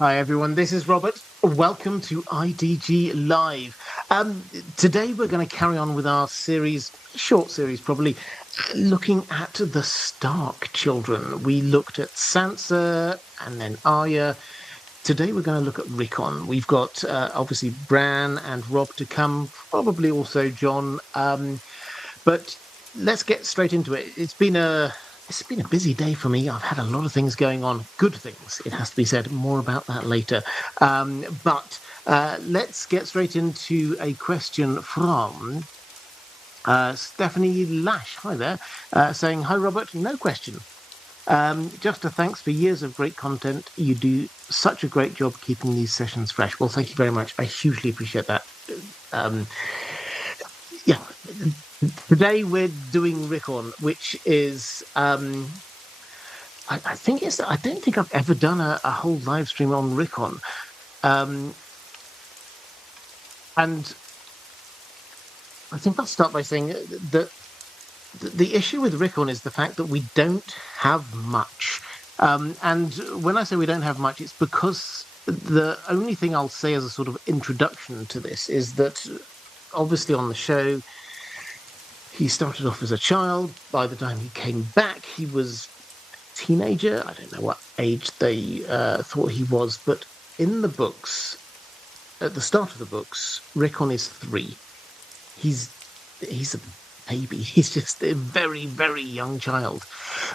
Hi everyone, this is Robert. Welcome to IDG Live. Today we're going to carry on with our series, short series probably, looking at the Stark children. We looked at Sansa and then Arya. Today we're going to look at Rickon. We've got obviously Bran and Rob to come, probably also Jon. But let's get straight into it. It's been a busy day for me. I've had a lot of things going on, good things, it has to be said. More about that later. But let's get straight into a question from Stephanie Lash. Hi there, saying, "Hi Robert, no question. Just a thanks for years of great content. You do such a great job keeping these sessions fresh." Well, thank you very much. I hugely appreciate that. Yeah. Today we're doing Rickon, which is I think I don't think I've ever done a whole live stream on Rickon. And I think I'll start by saying that the issue with Rickon is the fact that we don't have much. And when I say we don't have much, it's because the only thing I'll say as a sort of introduction to this is that obviously on the show, he started off as a child. By the time he came back, he was a teenager. I don't know what age they thought he was, but in the books, at the start of the books, Rickon is 3. He's a baby. He's just a very, very young child.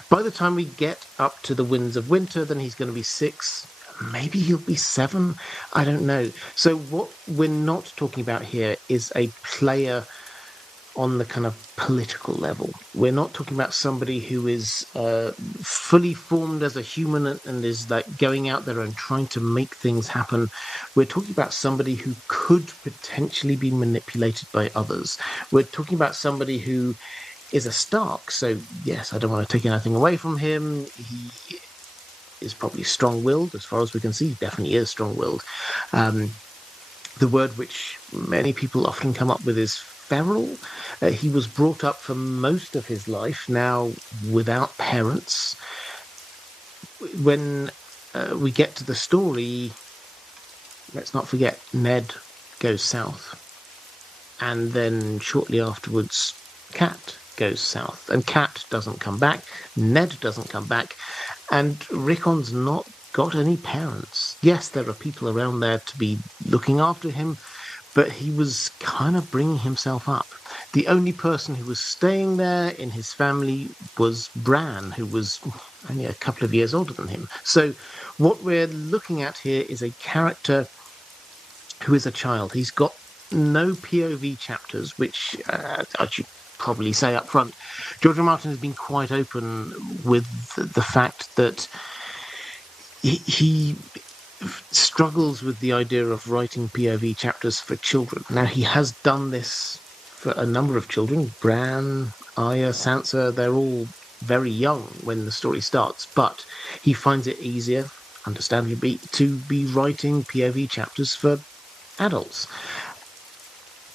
By the time we get up to the Winds of Winter, then he's going to be 6. Maybe he'll be 7. I don't know. So what we're not talking about here is a player on the kind of political level. We're not talking about somebody who is fully formed as a human and is like going out there and trying to make things happen. We're talking about somebody who could potentially be manipulated by others. We're talking about somebody who is a Stark. So yes, I don't want to take anything away from him. He is probably strong-willed, as far as we can see. He definitely is strong-willed. The word which many people often come up with is feral. He was brought up for most of his life now without parents. When we get to the story, let's not forget Ned goes south, and then shortly afterwards Cat goes south, and Cat doesn't come back, Ned doesn't come back, and Rickon's not got any parents. Yes, there are people around there to be looking after him, but he was kind of bringing himself up. The only person who was staying there in his family was Bran, who was only a couple of years older than him. So what we're looking at here is a character who is a child. He's got no POV chapters, which I should probably say up front. George R. R. Martin has been quite open with the fact that he struggles with the idea of writing POV chapters for children. Now, he has done this for a number of children. Bran, Arya, Sansa, they're all very young when the story starts, but he finds it easier, understandably, to be writing POV chapters for adults.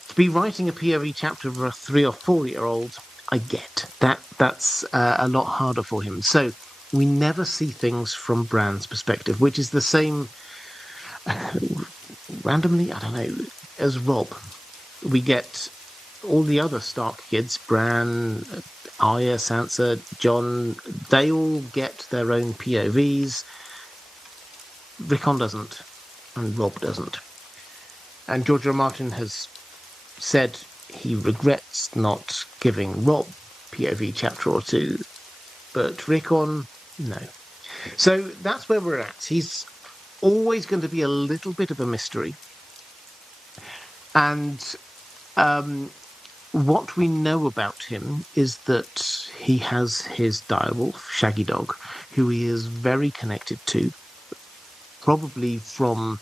To be writing a POV chapter for a 3 or 4-year-old, I get that's a lot harder for him. So we never see things from Bran's perspective, which is the same, randomly, I don't know, as Rob. We get all the other Stark kids, Bran, Arya, Sansa, Jon, they all get their own POVs. Rickon doesn't, and Rob doesn't. And George R. R. Martin has said he regrets not giving Rob POV chapter or 2, but Rickon, no. So that's where we're at. He's always going to be a little bit of a mystery. And what we know about him is that he has his direwolf, Shaggy Dog, who he is very connected to, probably from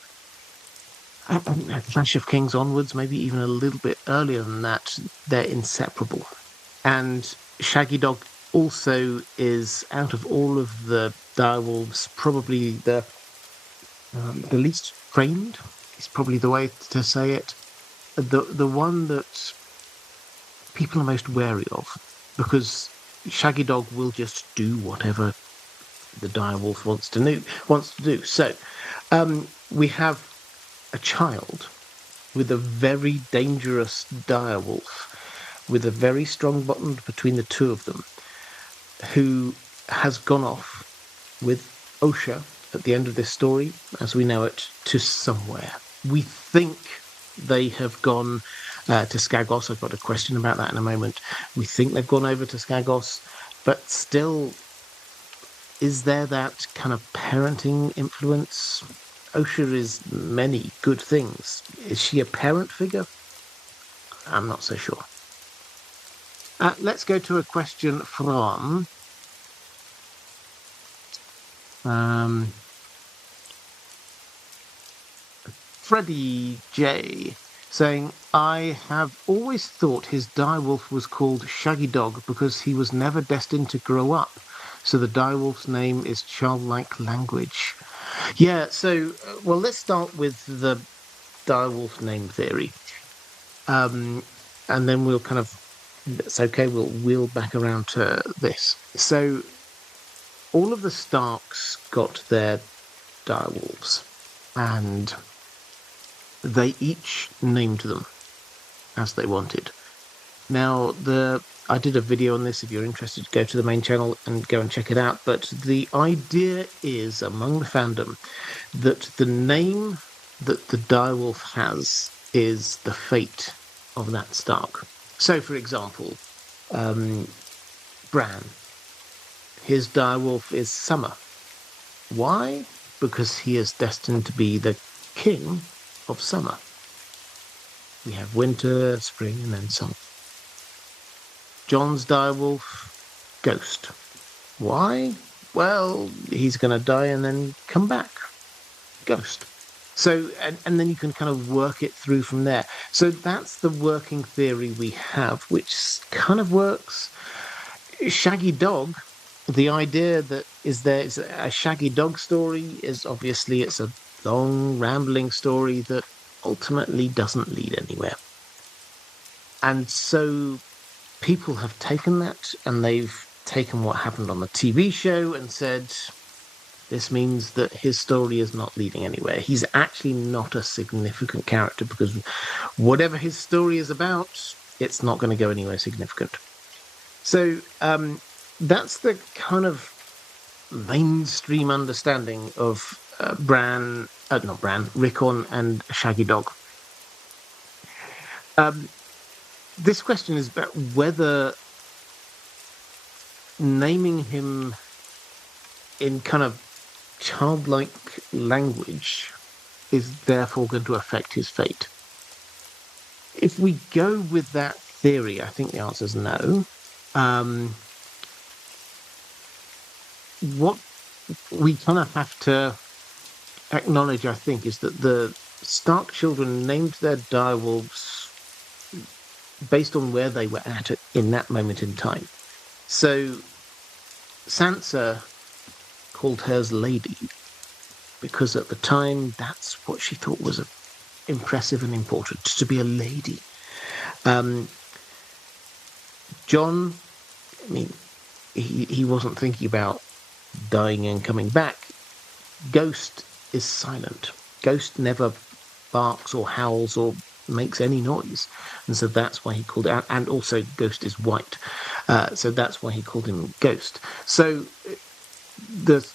Clash of Kings onwards, maybe even a little bit earlier than that. They're inseparable. And Shaggy Dog also is, out of all of the direwolves, probably the least trained, is probably the way to say it. The one that people are most wary of, because Shaggy Dog will just do whatever the direwolf wants to do. So We have a child with a very dangerous direwolf, with a very strong bond between the two of them, who has gone off with Osha at the end of this story, as we know it, to somewhere. We think they have gone to Skagos. I've got a question about that in a moment. We think they've gone over to Skagos, but still, is there that kind of parenting influence? Osha is many good things. Is she a parent figure? I'm not so sure. Let's go to a question from Freddie J, saying, I have always thought his direwolf was called Shaggy Dog because he was never destined to grow up. So the direwolf's name is childlike language. Yeah, so, well, let's start with the direwolf name theory. And then we'll kind of, it's okay, we'll wheel back around to this. So all of the Starks got their direwolves, and they each named them as they wanted. Now, I did a video on this. If you're interested, go to the main channel and go and check it out. But the idea is, among the fandom, that the name that the direwolf has is the fate of that Stark. So, for example, Bran, his direwolf is Summer. Why? Because he is destined to be the king of summer. We have winter, spring, and then summer. Jon's direwolf, Ghost. Why? Well, he's going to die and then come back. Ghost. So, and then you can kind of work it through from there. So that's the working theory we have, which kind of works. Shaggy Dog, the idea that is there is a Shaggy Dog story is obviously it's a long, rambling story that ultimately doesn't lead anywhere. And so people have taken that and they've taken what happened on the TV show and said, this means that his story is not leading anywhere. He's actually not a significant character because whatever his story is about, it's not going to go anywhere significant. So that's the kind of mainstream understanding of Rickon and Shaggy Dog. This question is about whether naming him in kind of childlike language is therefore going to affect his fate. If we go with that theory, I think the answer is no. What we kind of have to acknowledge, I think, is that the Stark children named their direwolves based on where they were at in that moment in time. So Sansa called hers Lady because at the time that's what she thought was impressive and important, to be a lady. Jon, I mean, he wasn't thinking about dying and coming back. Ghost is silent. Ghost never barks or howls or makes any noise, and so that's why he called it. And also, Ghost is white, so that's why he called him Ghost. So the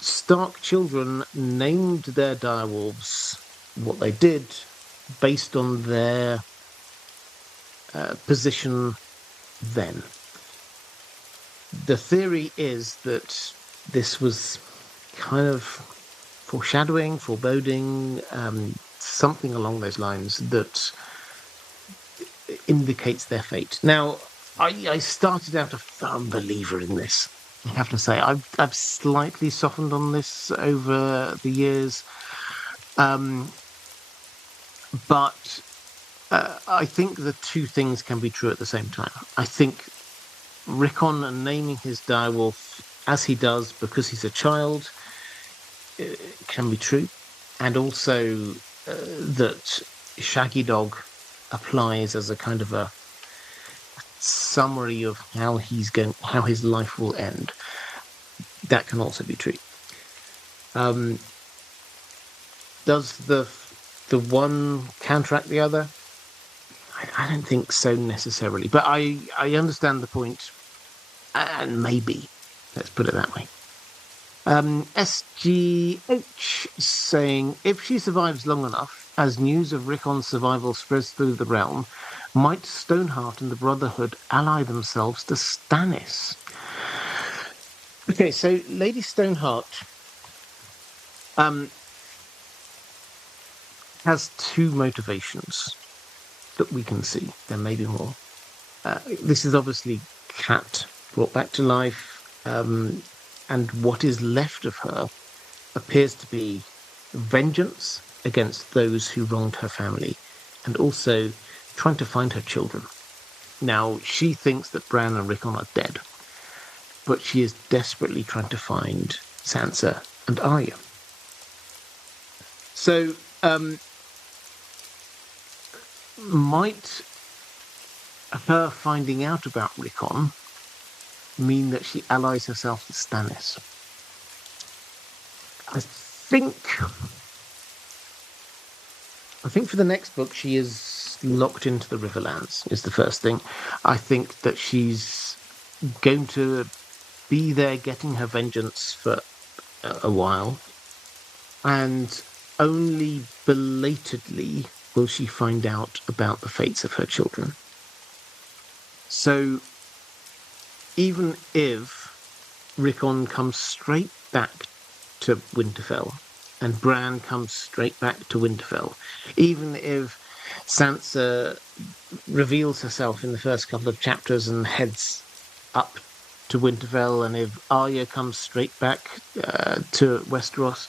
Stark children named their direwolves what they did based on their position then. The theory is that this was kind of foreshadowing, foreboding, something along those lines that indicates their fate. Now, I started out a firm believer in this. I have to say, I've slightly softened on this over the years, but I think the two things can be true at the same time. I think Rickon naming his direwolf as he does because he's a child can be true, and also that Shaggy Dog applies as a kind of a summary of how his life will end. That can also be true. Does the one counteract the other? I don't think so necessarily, but I understand the point, and maybe let's put it that way. SGH saying if she survives long enough, as news of Rickon's survival spreads through the realm, might Stoneheart and the Brotherhood ally themselves to Stannis? Okay, so Lady Stoneheart has two motivations that we can see. There may be more. This is obviously Cat brought back to life, and what is left of her appears to be vengeance against those who wronged her family, and also trying to find her children. Now, she thinks that Bran and Rickon are dead, but she is desperately trying to find Sansa and Arya. So, might her finding out about Rickon mean that she allies herself with Stannis? I think for the next book she is locked into the Riverlands is the first thing. I think that she's going to be there getting her vengeance for a while, and only belatedly will she find out about the fates of her children. So even if Rickon comes straight back to Winterfell and Bran comes straight back to Winterfell, even if Sansa reveals herself in the first couple of chapters and heads up to Winterfell, and if Arya comes straight back to Westeros,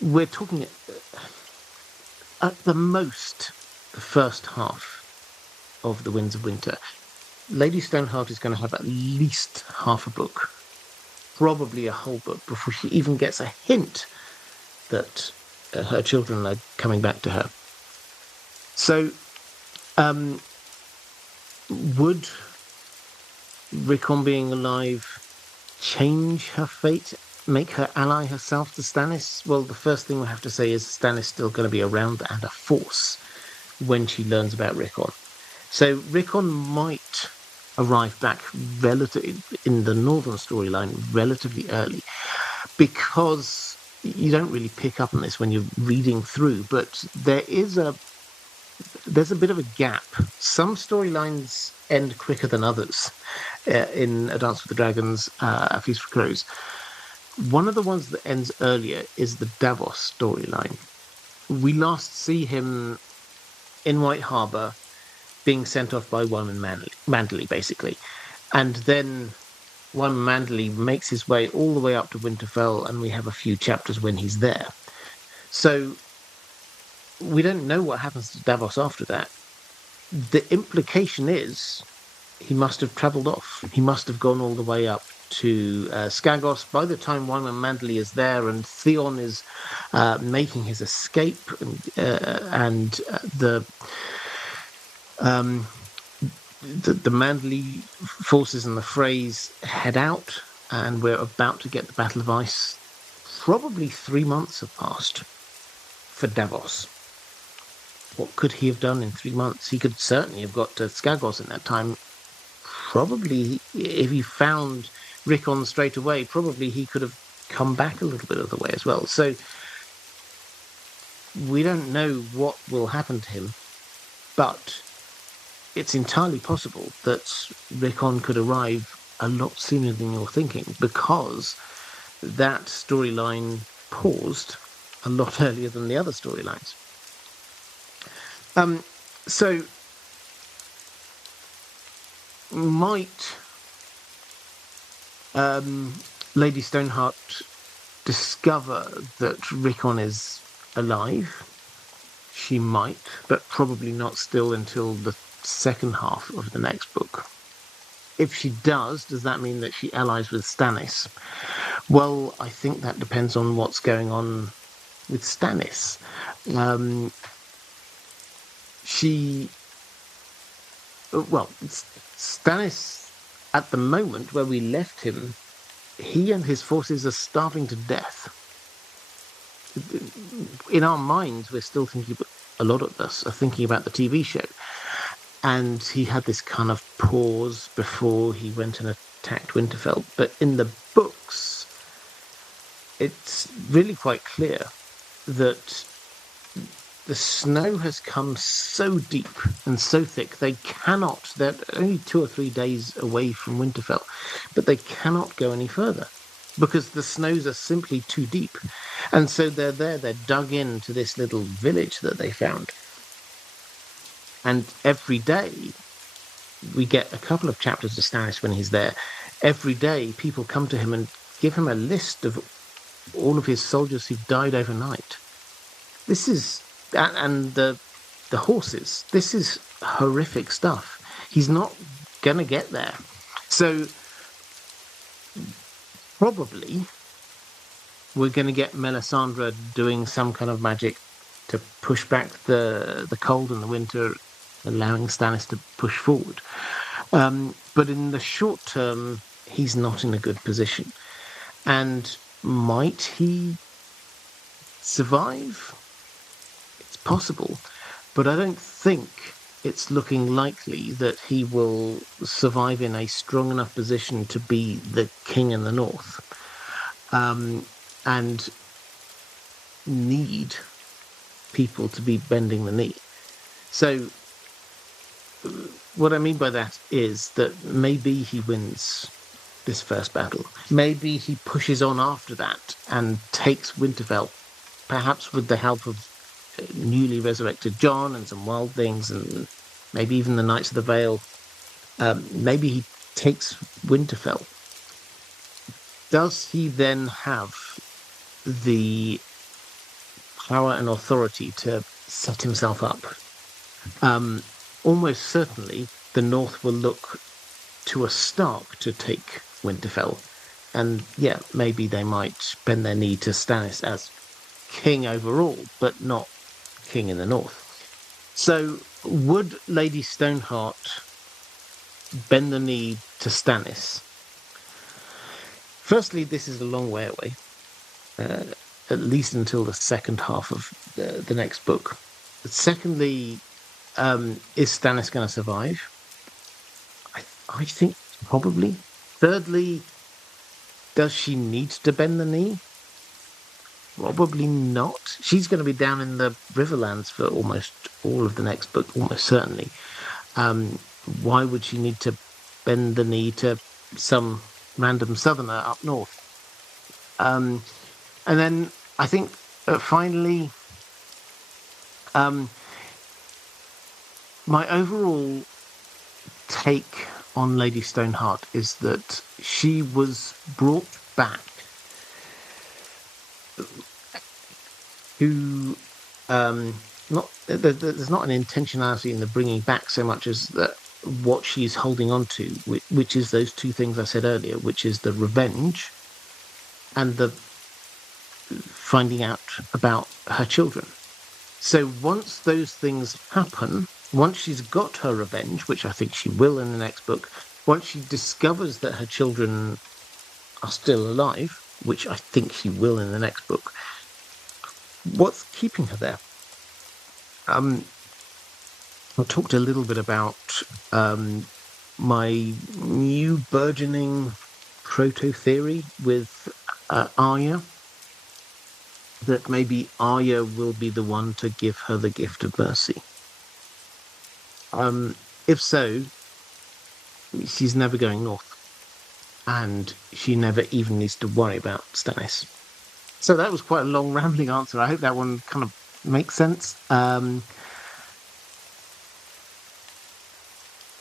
we're talking at the most the first half of the Winds of Winter. Lady Stoneheart is going to have at least half a book, probably a whole book, before she even gets a hint that her children are coming back to her. So, would Rickon being alive change her fate, make her ally herself to Stannis? Well, the first thing we have to say is Stannis still going to be around and a force when she learns about Rickon. So Rickon might arrive back in the northern storyline relatively early, because you don't really pick up on this when you're reading through, but there's a bit of a gap. Some storylines end quicker than others. In A Dance with the Dragons, A Feast for Crows, one of the ones that ends earlier is the Davos storyline. We last see him in White Harbour being sent off by Wyman Manderley, basically. And then Wyman Manderley makes his way all the way up to Winterfell, and we have a few chapters when he's there. So we don't know what happens to Davos after that. The implication is he must have travelled off. He must have gone all the way up to Skagos. By the time Wyman Manderley is there and Theon is making his escape, and the Manderley forces and the Freys head out, and we're about to get the Battle of Ice, probably 3 months have passed for Davos. What could he have done in 3 months? He could certainly have got to Skagos in that time. Probably, if he found Rickon straight away, probably he could have come back a little bit of the way as well. So we don't know what will happen to him, but it's entirely possible that Rickon could arrive a lot sooner than you're thinking, because that storyline paused a lot earlier than the other storylines. So might Lady Stoneheart discover that Rickon is alive? She might, but probably not still until the second half of the next book. If she does that mean that she allies with Stannis? Well, I think that depends on what's going on with Stannis. Stannis, at the moment where we left him, he and his forces are starving to death. in our minds, we're still thinking, a lot of us are thinking about the TV show. And he had this kind of pause before he went and attacked Winterfell. But in the books, it's really quite clear that the snow has come so deep and so thick, they're only 2 or 3 days away from Winterfell, but they cannot go any further because the snows are simply too deep. And so they're dug into this little village that they found. And every day, we get a couple of chapters of Stannis when he's there. Every day, people come to him and give him a list of all of his soldiers who've died overnight. This is, and the horses, this is horrific stuff. He's not going to get there. So probably we're going to get Melisandre doing some kind of magic to push back the cold and the winter, allowing Stannis to push forward. But in the short term, he's not in a good position. And might he survive? It's possible, but I don't think it's looking likely that he will survive in a strong enough position to be the king in the north, and need people to be bending the knee. So what I mean by that is that maybe he wins this first battle. Maybe he pushes on after that and takes Winterfell, perhaps with the help of newly resurrected Jon and some wild things, and maybe even the Knights of the Vale. Maybe he takes Winterfell. Does he then have the power and authority to set himself up? Almost certainly, the North will look to a Stark to take Winterfell. And yeah, maybe they might bend their knee to Stannis as king overall, but not king in the North. So would Lady Stoneheart bend the knee to Stannis? Firstly, this is a long way away, at least until the second half of the next book. Secondly, is Stannis going to survive? I think probably. Thirdly, does she need to bend the knee? Probably not. She's going to be down in the Riverlands for almost all of the next book, almost certainly. Why would she need to bend the knee to some random southerner up north? And then I think finally, my overall take on Lady Stoneheart is that she was brought back to there's not an intentionality in the bringing back so much as that what she's holding on to, which is those two things I said earlier, which is the revenge and the finding out about her children. So once those things happen, once she's got her revenge, which I think she will in the next book, once she discovers that her children are still alive, which I think she will in the next book, what's keeping her there? I talked a little bit about my new burgeoning proto-theory with Arya, that maybe Arya will be the one to give her the gift of mercy. If so, she's never going north, and she never even needs to worry about Stannis. So that was quite a long, rambling answer. I hope that one kind of makes sense.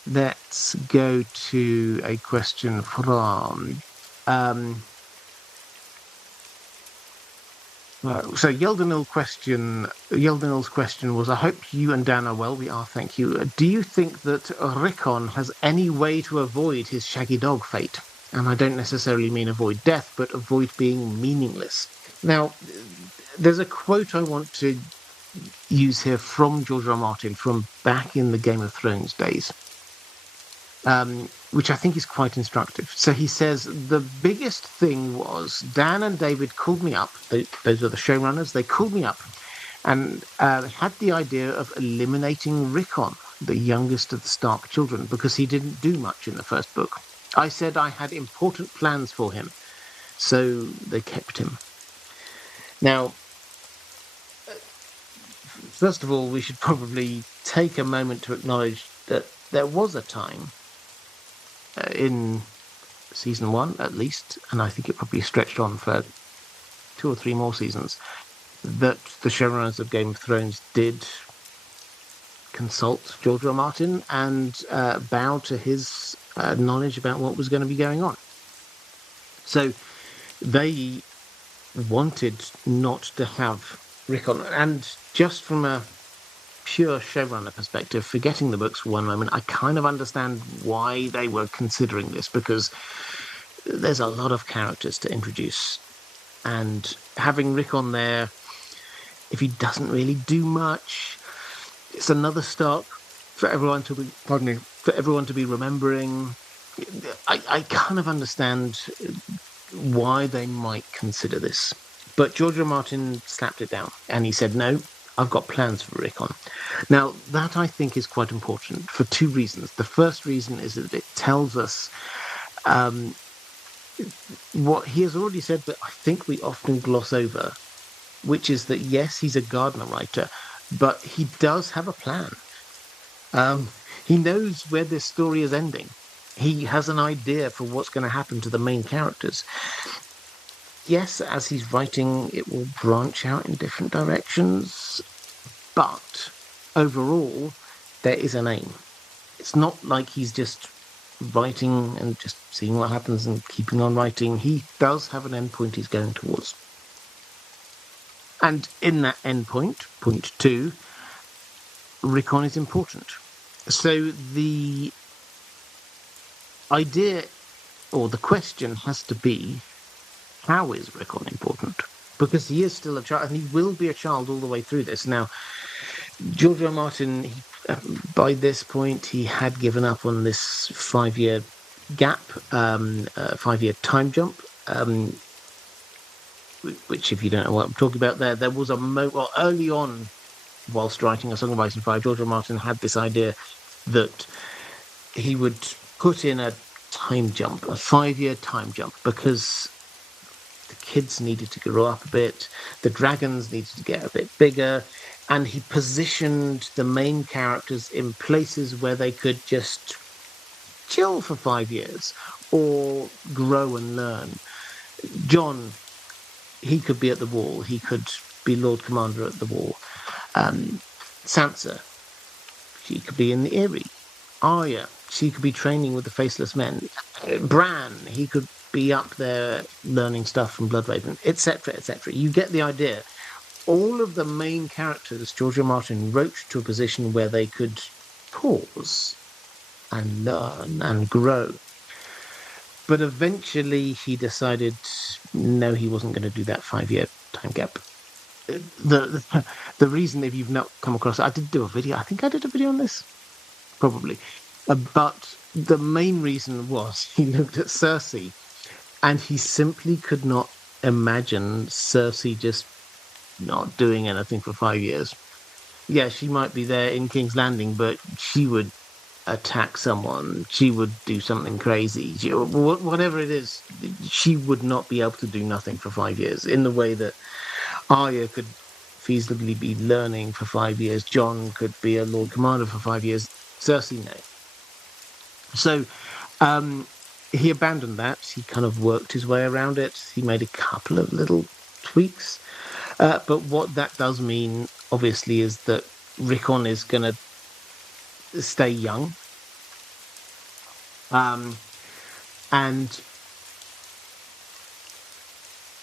Let's go to a question from... so Yeldenil's question was, I hope you and Dan are well. We are, thank you. Do you think that Rickon has any way to avoid his shaggy dog fate? And I don't necessarily mean avoid death, but avoid being meaningless. Now, there's a quote I want to use here from George R. R. Martin from back in the Game of Thrones days. which I think is quite instructive. So he says, the biggest thing was Dan and David called me up. Those are the showrunners. They called me up and had the idea of eliminating Rickon, the youngest of the Stark children, because he didn't do much in the first book. I said I had important plans for him, so they kept him. Now, first of all, we should probably take a moment to acknowledge that there was a time in season 1, at least, and I think it probably stretched on for 2 or 3 more seasons, that the showrunners of Game of Thrones did consult George R. R. Martin and bow to his knowledge about what was going to be going on. So they wanted not to have Rickon. And just from a pure showrunner perspective, forgetting the books for one moment, I kind of understand why they were considering this, because there's a lot of characters to introduce. And having Rickon there, if he doesn't really do much, it's another Stark for everyone to be remembering. I kind of understand why they might consider this. But George R. R. Martin slapped it down and he said, no, I've got plans for Rickon. Now, that I think is quite important for 2 reasons. The first reason is that it tells us what he has already said, but I think we often gloss over, which is that, yes, he's a Gardner writer, but he does have a plan. He knows where this story is ending. He has an idea for what's going to happen to the main characters. Yes, as he's writing, it will branch out in different directions, but overall, there is an aim. It's not like he's just writing and just seeing what happens and keeping on writing. He does have an endpoint he's going towards. And in that endpoint, point 2, Rickon is important. So the idea or the question has to be, how is Rickon important? Because he is still a child, and he will be a child all the way through this. Now, George R. R. Martin, by this point, he had given up on this 5-year gap, 5-year time jump, which, if you don't know what I'm talking about there was a early on, whilst writing A Song of Ice and Fire, George R. R. Martin had this idea that he would put in a time jump, a 5-year time jump, because the kids needed to grow up a bit, the dragons needed to get a bit bigger, and he positioned the main characters in places where they could just chill for 5 years or grow and learn. Jon, he could be at the Wall, he could be Lord Commander at the Wall. Sansa, she could be in the Eyrie. Arya, she could be training with the Faceless Men. Bran, he could be up there learning stuff from Bloodraven, etc., etc. You get the idea. All of the main characters, George R. R. Martin wrote to a position where they could pause and learn and grow. But eventually he decided, no, he wasn't going to do that 5-year time gap. The reason, if you've not come across it, I did do a video. I think I did a video on this, probably. But the main reason was he looked at Cersei, and he simply could not imagine Cersei just not doing anything for 5 years. Yeah, she might be there in King's Landing, but she would attack someone. She would do something crazy. Whatever it is, she would not be able to do nothing for 5 years in the way that Arya could feasibly be learning for 5 years. Jon could be a Lord Commander for 5 years. Cersei, no. So he abandoned that. He kind of worked his way around it. He made a couple of little tweaks. But what that does mean, obviously, is that Rickon is going to stay young. And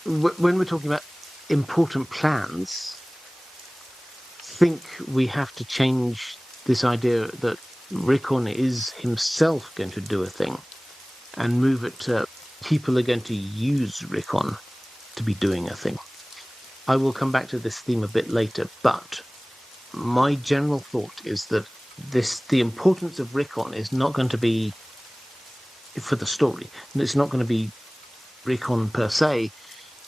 when we're talking about important plans, I think we have to change this idea that Rickon is himself going to do a thing and move it to people are going to use Rickon to be doing a thing. I will come back to this theme a bit later, but my general thought is that the importance of Rickon is not going to be for the story. And it's not going to be Rickon per se,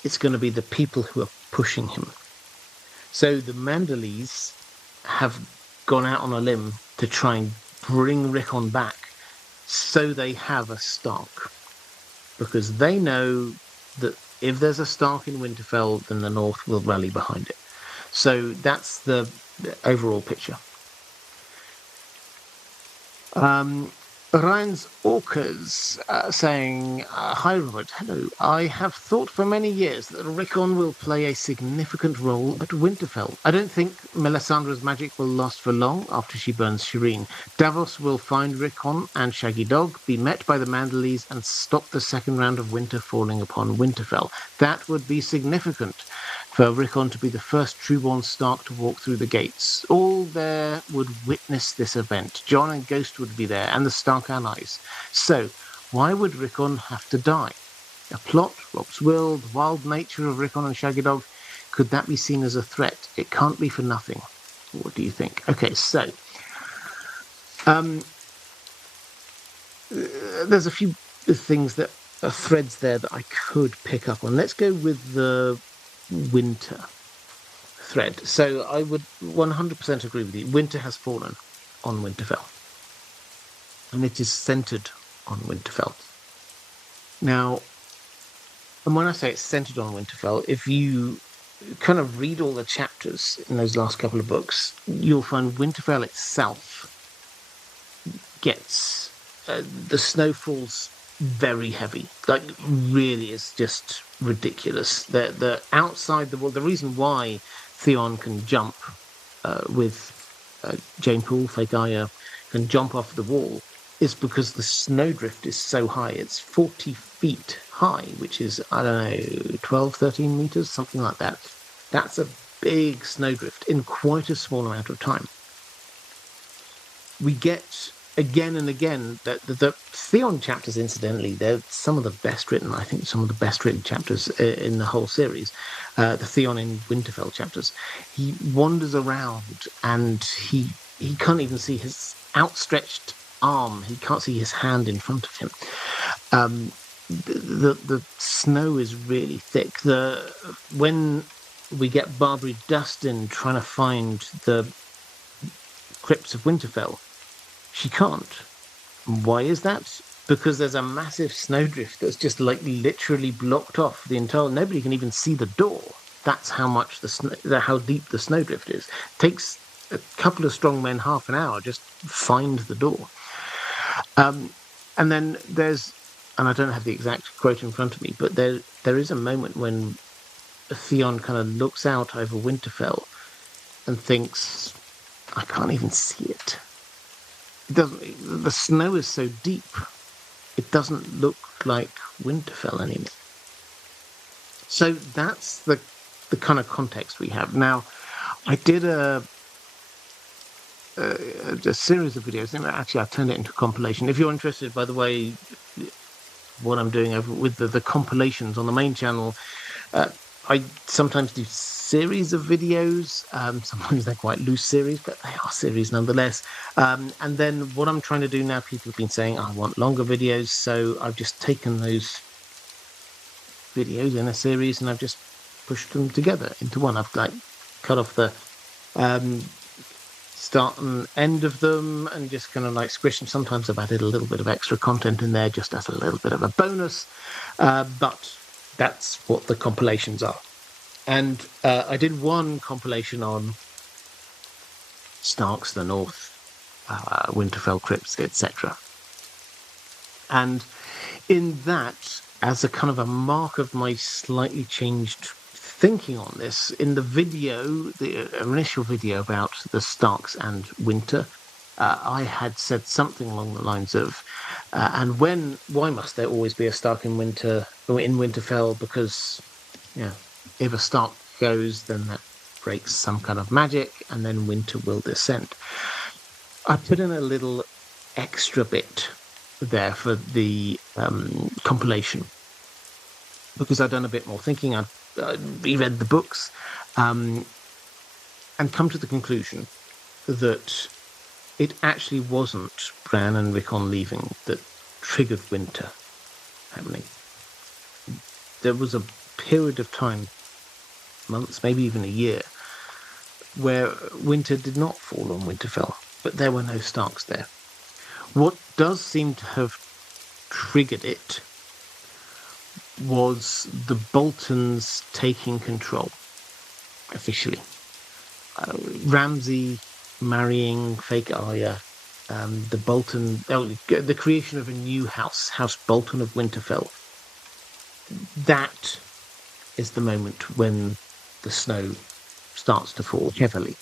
it's going to be the people who are pushing him. So the Mandalese have gone out on a limb to try and bring Rickon back so they have a Stark. Because they know that if there's a Stark in Winterfell, then the North will rally behind it. So that's the overall picture. Ryan's Orcas saying, hi Robert, hello. I have thought for many years that Rickon will play a significant role at Winterfell. I don't think Melisandre's magic will last for long after she burns Shireen. Davos will find Rickon and Shaggy Dog, be met by the Mandalese, and stop the second round of winter falling upon Winterfell. That would be significant for Rickon to be the first trueborn Stark to walk through the gates. All there would witness this event. Jon and Ghost would be there, and the Stark allies. So, why would Rickon have to die? A plot, Rob's will, the wild nature of Rickon and Shaggy Dog, could that be seen as a threat? It can't be for nothing. What do you think? Okay, so, there's a few things that are threads there that I could pick up on. Let's go with the winter thread. So I would 100% agree with you. Winter has fallen on Winterfell. And it is centered on Winterfell. Now, and when I say it's centered on Winterfell, if you kind of read all the chapters in those last couple of books, you'll find Winterfell itself gets the snowfall's very heavy. Like, really is just ridiculous. The outside the wall, the reason why Theon can jump with Jane Poole, Fake Aya, can jump off the wall is because the snowdrift is so high. It's 40 feet high, which is, I don't know, 12, 13 meters, something like that. That's a big snowdrift in quite a small amount of time. We get again and again the Theon chapters, incidentally, they're some of the best written, I think some of the best written chapters in the whole series. The Theon in Winterfell chapters. He wanders around and he can't even see his outstretched arm. He can't see his hand in front of him. The snow is really thick. When we get Barbary Dustin trying to find the crypts of Winterfell, she can't. Why is that? Because there's a massive snowdrift that's just like literally blocked off the entire. Nobody can even see the door. That's how much how deep the snowdrift is. It takes a couple of strong men half an hour just find the door. And then there's, and I don't have the exact quote in front of me, but there is a moment when Theon kind of looks out over Winterfell and thinks, I can't even see it. It doesn't. The snow is so deep, it doesn't look like Winterfell anymore. So that's the kind of context we have. Now, I did a series of videos. Actually, I turned it into a compilation. If you're interested, by the way, what I'm doing over with the compilations on the main channel, I sometimes do series of videos. Sometimes they're quite loose series, but they are series nonetheless. And then what I'm trying to do now, people have been saying, I want longer videos. So I've just taken those videos in a series and I've just pushed them together into one. I've like cut off the start and end of them and just kind of like squish them. Sometimes I've added a little bit of extra content in there just as a little bit of a bonus. But that's what the compilations are. And I did one compilation on Starks, the North, Winterfell crypts, etc. And in that, as a kind of a mark of my slightly changed thinking on this, in the video, the initial video about the Starks and Winter, I had said something along the lines of, why must there always be a Stark in Winterfell? Because, if a Stark goes, then that breaks some kind of magic, and then winter will descend. I put in a little extra bit there for the compilation because I'd done a bit more thinking. I'd reread the books and come to the conclusion that it actually wasn't Bran and Rickon leaving that triggered winter happening. There was a period of time, months, maybe even a year, where winter did not fall on Winterfell, but there were no Starks there. What does seem to have triggered it was the Boltons taking control officially. Ramsay marrying fake Arya, the creation of a new house, House Bolton of Winterfell. That is the moment when the snow starts to fall heavily.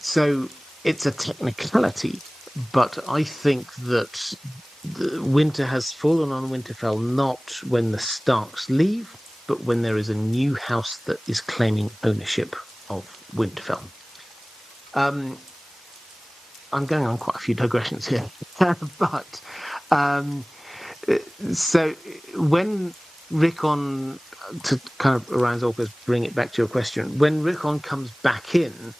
So it's a technicality, but I think that the winter has fallen on Winterfell not when the Starks leave, but when there is a new house that is claiming ownership of Winterfell. I'm going on quite a few digressions here, but so when Rickon, to kind of around Orcas, bring it back to your question, when Rickon comes back in,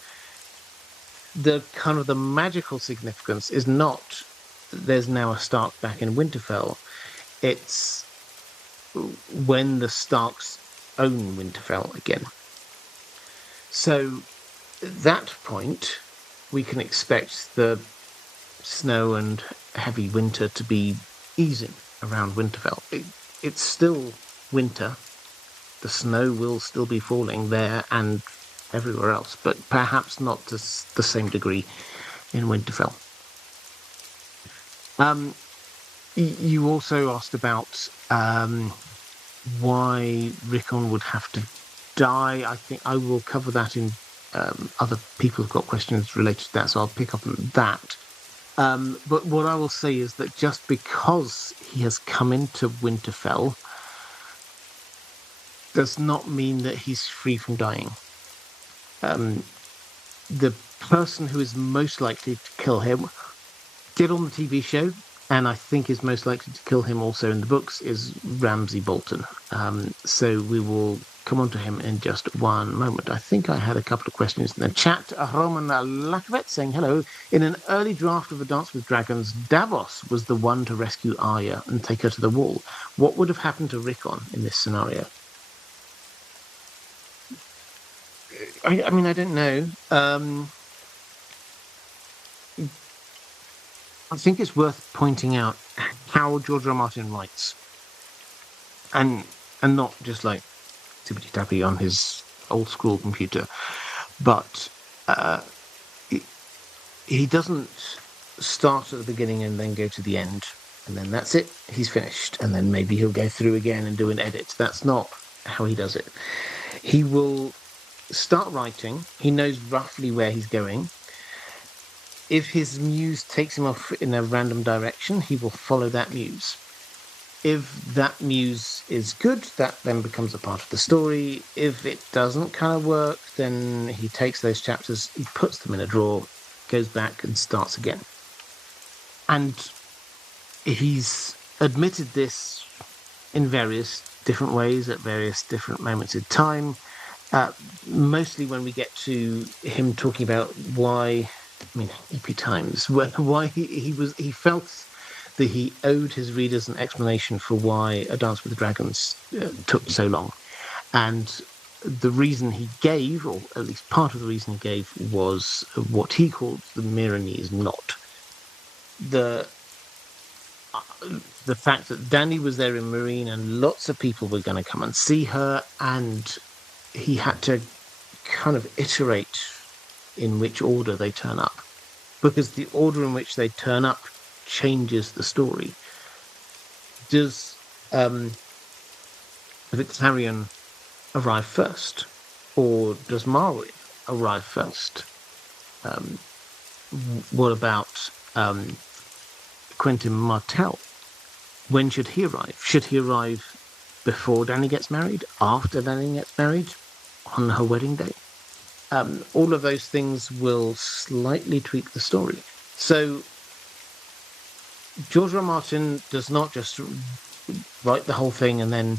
the kind of the magical significance is not there's now a Stark back in Winterfell. It's when the Starks own Winterfell again. So at that point, we can expect the snow and heavy winter to be easing around Winterfell. It's still winter. The snow will still be falling there and everywhere else, but perhaps not to the same degree in Winterfell. You also asked about why Rickon would have to die. I think I will cover that in other people have got questions related to that, so I'll pick up on that. But what I will say is that just because he has come into Winterfell does not mean that he's free from dying. The person who is most likely to kill him did on the TV show, and I think is most likely to kill him also in the books, is Ramsay Bolton. So we will come on to him in just one moment. I think I had a couple of questions in the chat. Roman Lakovet saying, hello. In an early draft of A Dance with Dragons, Davos was the one to rescue Arya and take her to the wall. What would have happened to Rickon in this scenario? I mean, I don't know. I think it's worth pointing out how George R. R. Martin writes, and not just like tippity tappy on his old school computer, but he doesn't start at the beginning and then go to the end, and then that's it. He's finished, and then maybe he'll go through again and do an edit. That's not how he does it. He will start writing. He knows roughly where he's going. If his muse takes him off in a random direction, he will follow that muse. If that muse is good, that then becomes a part of the story. If it doesn't kind of work, then he takes those chapters, he puts them in a drawer, goes back and starts again. And he's admitted this in various different ways at various different moments in time. Mostly when we get to him talking about why, I mean, EP times, why he felt that he owed his readers an explanation for why A Dance with the Dragons took so long. And the reason he gave, or at least part of the reason he gave, was what he called the Myronese knot. The fact that Dany was there in Meereen and lots of people were going to come and see her, and he had to kind of iterate in which order they turn up, because the order in which they turn up changes the story. Does Victarion arrive first, or does Marwyn arrive first? What about Quentin Martell? When should he arrive? Should he arrive before Dany gets married? After Dany gets married? On her wedding day? All of those things will slightly tweak the story. So George R. R. Martin does not just write the whole thing and then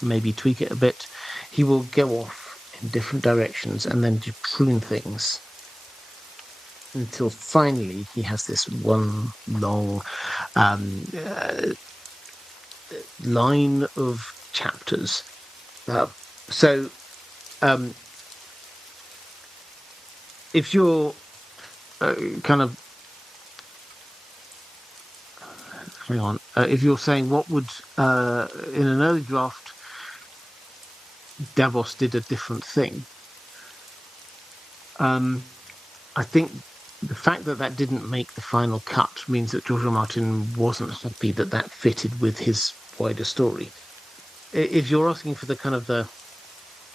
maybe tweak it a bit. He will go off in different directions and then prune things until finally he has this one long line of chapters. So if you're kind of hang on, if you're saying what would in an early draft Davos did a different thing, I think the fact that that didn't make the final cut means that George R. R. Martin wasn't happy that that fitted with his wider story. If you're asking for the kind of the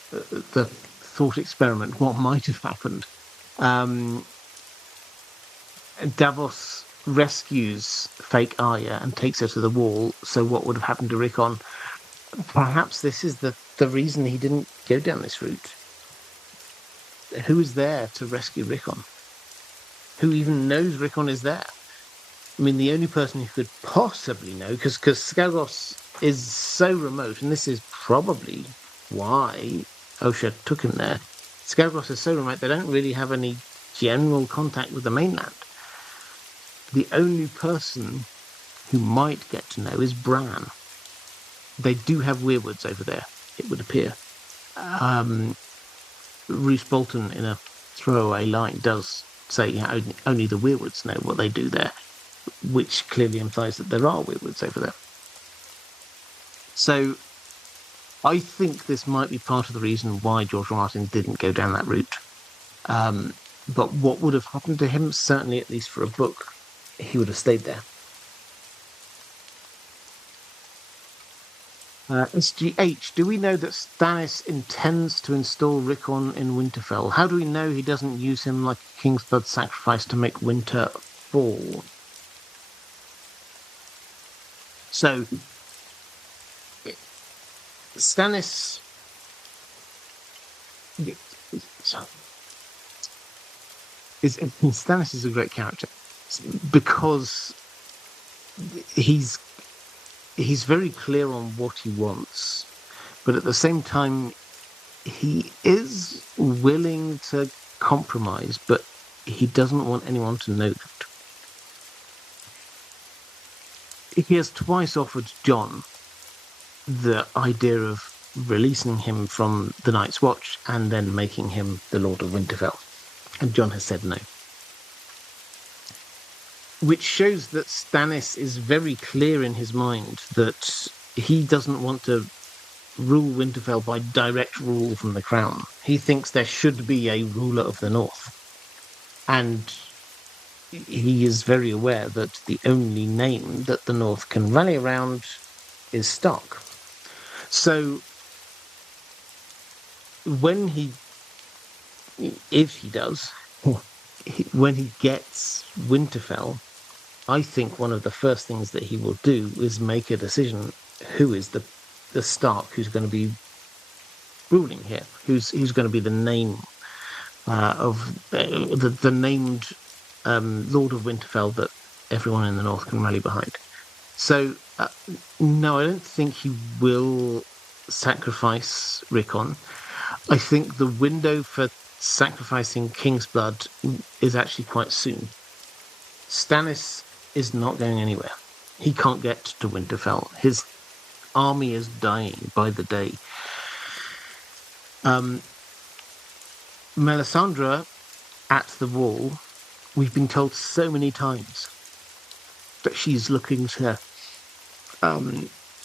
thought experiment, what might have happened, Davos rescues fake Arya and takes her to the wall. So what would have happened to Rickon? Perhaps this is the reason he didn't go down this route. Who is there to rescue Rickon? Who even knows Rickon is there? I mean, the only person who could possibly know, because Skagos is so remote, and this is probably why Osha took him there. Skagos is so remote, they don't really have any general contact with the mainland. The only person who might get to know is Bran. They do have weirwoods over there, it would appear. Roose Bolton, in a throwaway line, does say only the weirwoods know what they do there, which clearly implies that there are weirwoods over there. So I think this might be part of the reason why George R. R. Martin didn't go down that route. But what would have happened to him, certainly at least for a book, he would have stayed there. SGH, do we know that Stannis intends to install Rickon in Winterfell? How do we know he doesn't use him like a king's blood sacrifice to make winter fall? So, Stannis... Stannis is a great character because he's very clear on what he wants, but at the same time, he is willing to compromise, but he doesn't want anyone to know that. He has twice offered Jon the idea of releasing him from the Night's Watch and then making him the Lord of Winterfell, and Jon has said no. Which shows that Stannis is very clear in his mind that he doesn't want to rule Winterfell by direct rule from the crown. He thinks there should be a ruler of the North. And he is very aware that the only name that the North can rally around is Stark. So if he does, when he gets Winterfell, I think one of the first things that he will do is make a decision who is the Stark who's going to be ruling here, who's going to be the name of the named Lord of Winterfell that everyone in the North can rally behind. So no, I don't think he will sacrifice Rickon. I think the window for sacrificing King's Blood is actually quite soon. Stannis is not going anywhere. He can't get to Winterfell. His army is dying by the day. Melisandre at the wall, we've been told so many times that she's looking to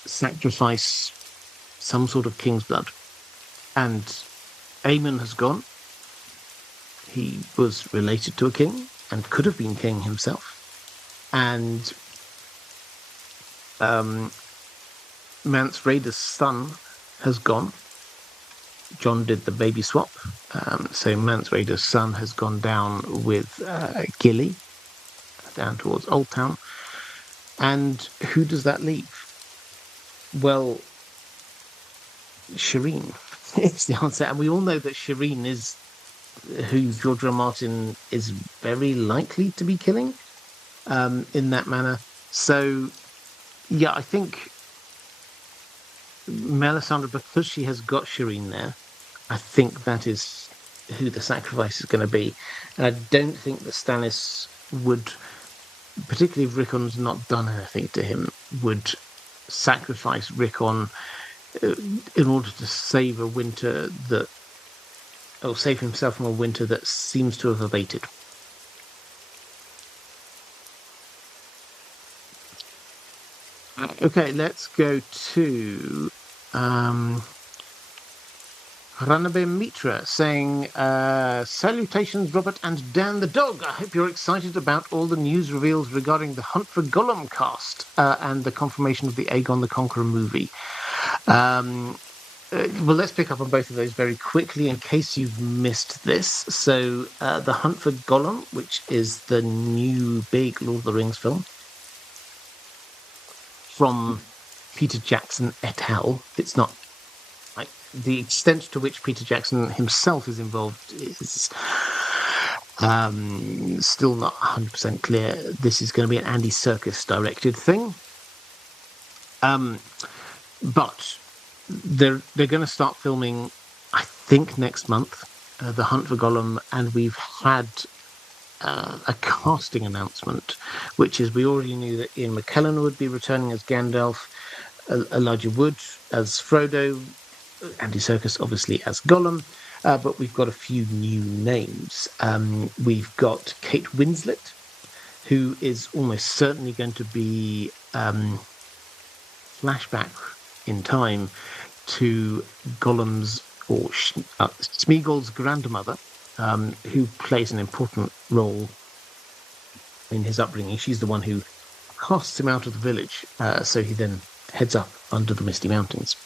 sacrifice some sort of King's Blood. And Aemon has gone. He was related to a king and could have been king himself. And Mance Rayder's son has gone. Jon did the baby swap. So Mance Rayder's son has gone down with Gilly, down towards Old Town. And who does that leave? Well, Shireen is the answer. And we all know that Shireen is who George R. R. Martin is very likely to be killing in that manner. So, yeah, I think Melisandre, because she has got Shireen there, I think that is who the sacrifice is going to be. And I don't think that Stannis would, particularly if Rickon's not done anything to him, would sacrifice Rickon in order to save a winter that, or save himself from a winter that seems to have abated. Okay, let's go to Ranabe Mitra saying, salutations, Robert and Dan the dog. I hope you're excited about all the news reveals regarding the Hunt for Gollum cast and the confirmation of the Aegon the Conqueror movie. Well, let's pick up on both of those very quickly in case you've missed this. So, The Hunt for Gollum, which is the new big Lord of the Rings film from Peter Jackson et al. It's not like the extent to which Peter Jackson himself is involved is still not 100% clear. This is going to be an Andy Serkis directed thing. But they're going to start filming, I think, next month, The Hunt for Gollum, and we've had a casting announcement, which is we already knew that Ian McKellen would be returning as Gandalf, Elijah Wood as Frodo, Andy Serkis obviously as Gollum, but we've got a few new names. We've got Kate Winslet, who is almost certainly going to be flashback in time to Gollum's or Smeagol's grandmother, who plays an important role in his upbringing. She's the one who casts him out of the village, so he then heads up under the Misty Mountains.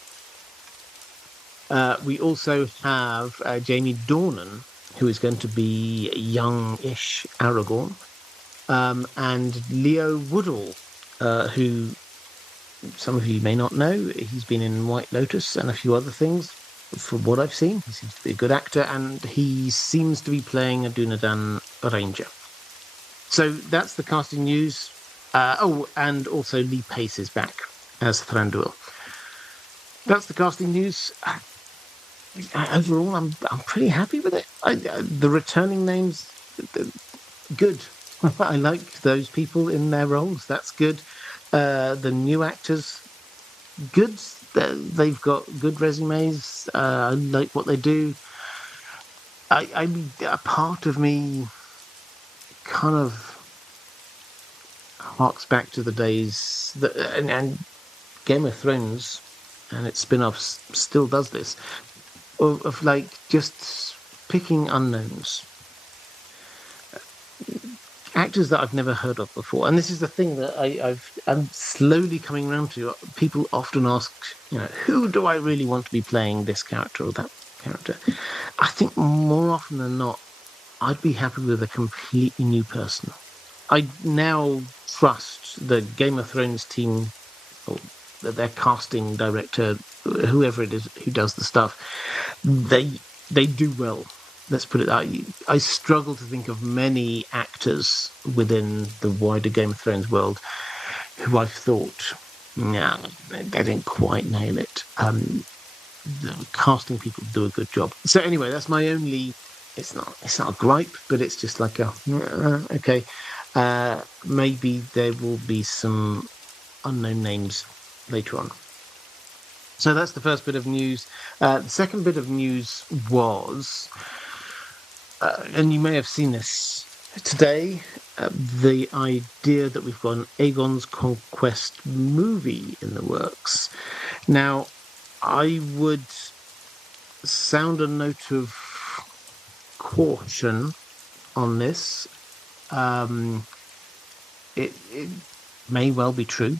We also have Jamie Dornan, who is going to be young-ish Aragorn, and Leo Woodall, who some of you may not know. He's been in White Lotus and a few other things. From what I've seen, he seems to be a good actor, and he seems to be playing a Dunedain ranger. So that's the casting news. And also Lee Pace is back as Thranduil. That's the casting news. Overall, I'm pretty happy with it. The returning names, good. I like those people in their roles. That's good. The new actors, good. They've got good resumes. I like what they do. A part of me kind of harks back to the days that, and Game of Thrones and its spin-offs still does this, of like just picking unknowns. Actors that I've never heard of before. And this is the thing that I'm slowly coming around to. People often ask, who do I really want to be playing this character or that character? I think more often than not, I'd be happy with a completely new person. I now trust the Game of Thrones team, or their casting director, whoever it is who does the stuff. They do well. Let's put it that way. I struggle to think of many actors within the wider Game of Thrones world who I've thought, no, they didn't quite nail it. The casting people do a good job. So anyway, that's my only. It's not a gripe, but it's just like okay. Maybe there will be some unknown names later on. So that's the first bit of news. The second bit of news was. And you may have seen this today, the idea that we've got an Aegon's Conquest movie in the works. Now, I would sound a note of caution on this. It may well be true.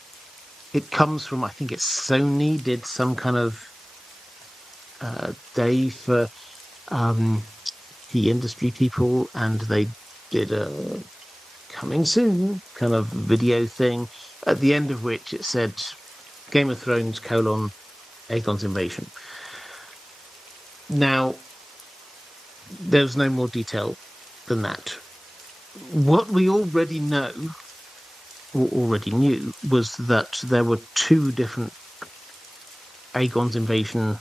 It comes from, I think it's Sony did some kind of day for the industry people, and they did a coming soon kind of video thing, at the end of which it said Game of Thrones : Aegon's Invasion. Now, there's no more detail than that. What we already know, or already knew, was that there were two different Aegon's Invasion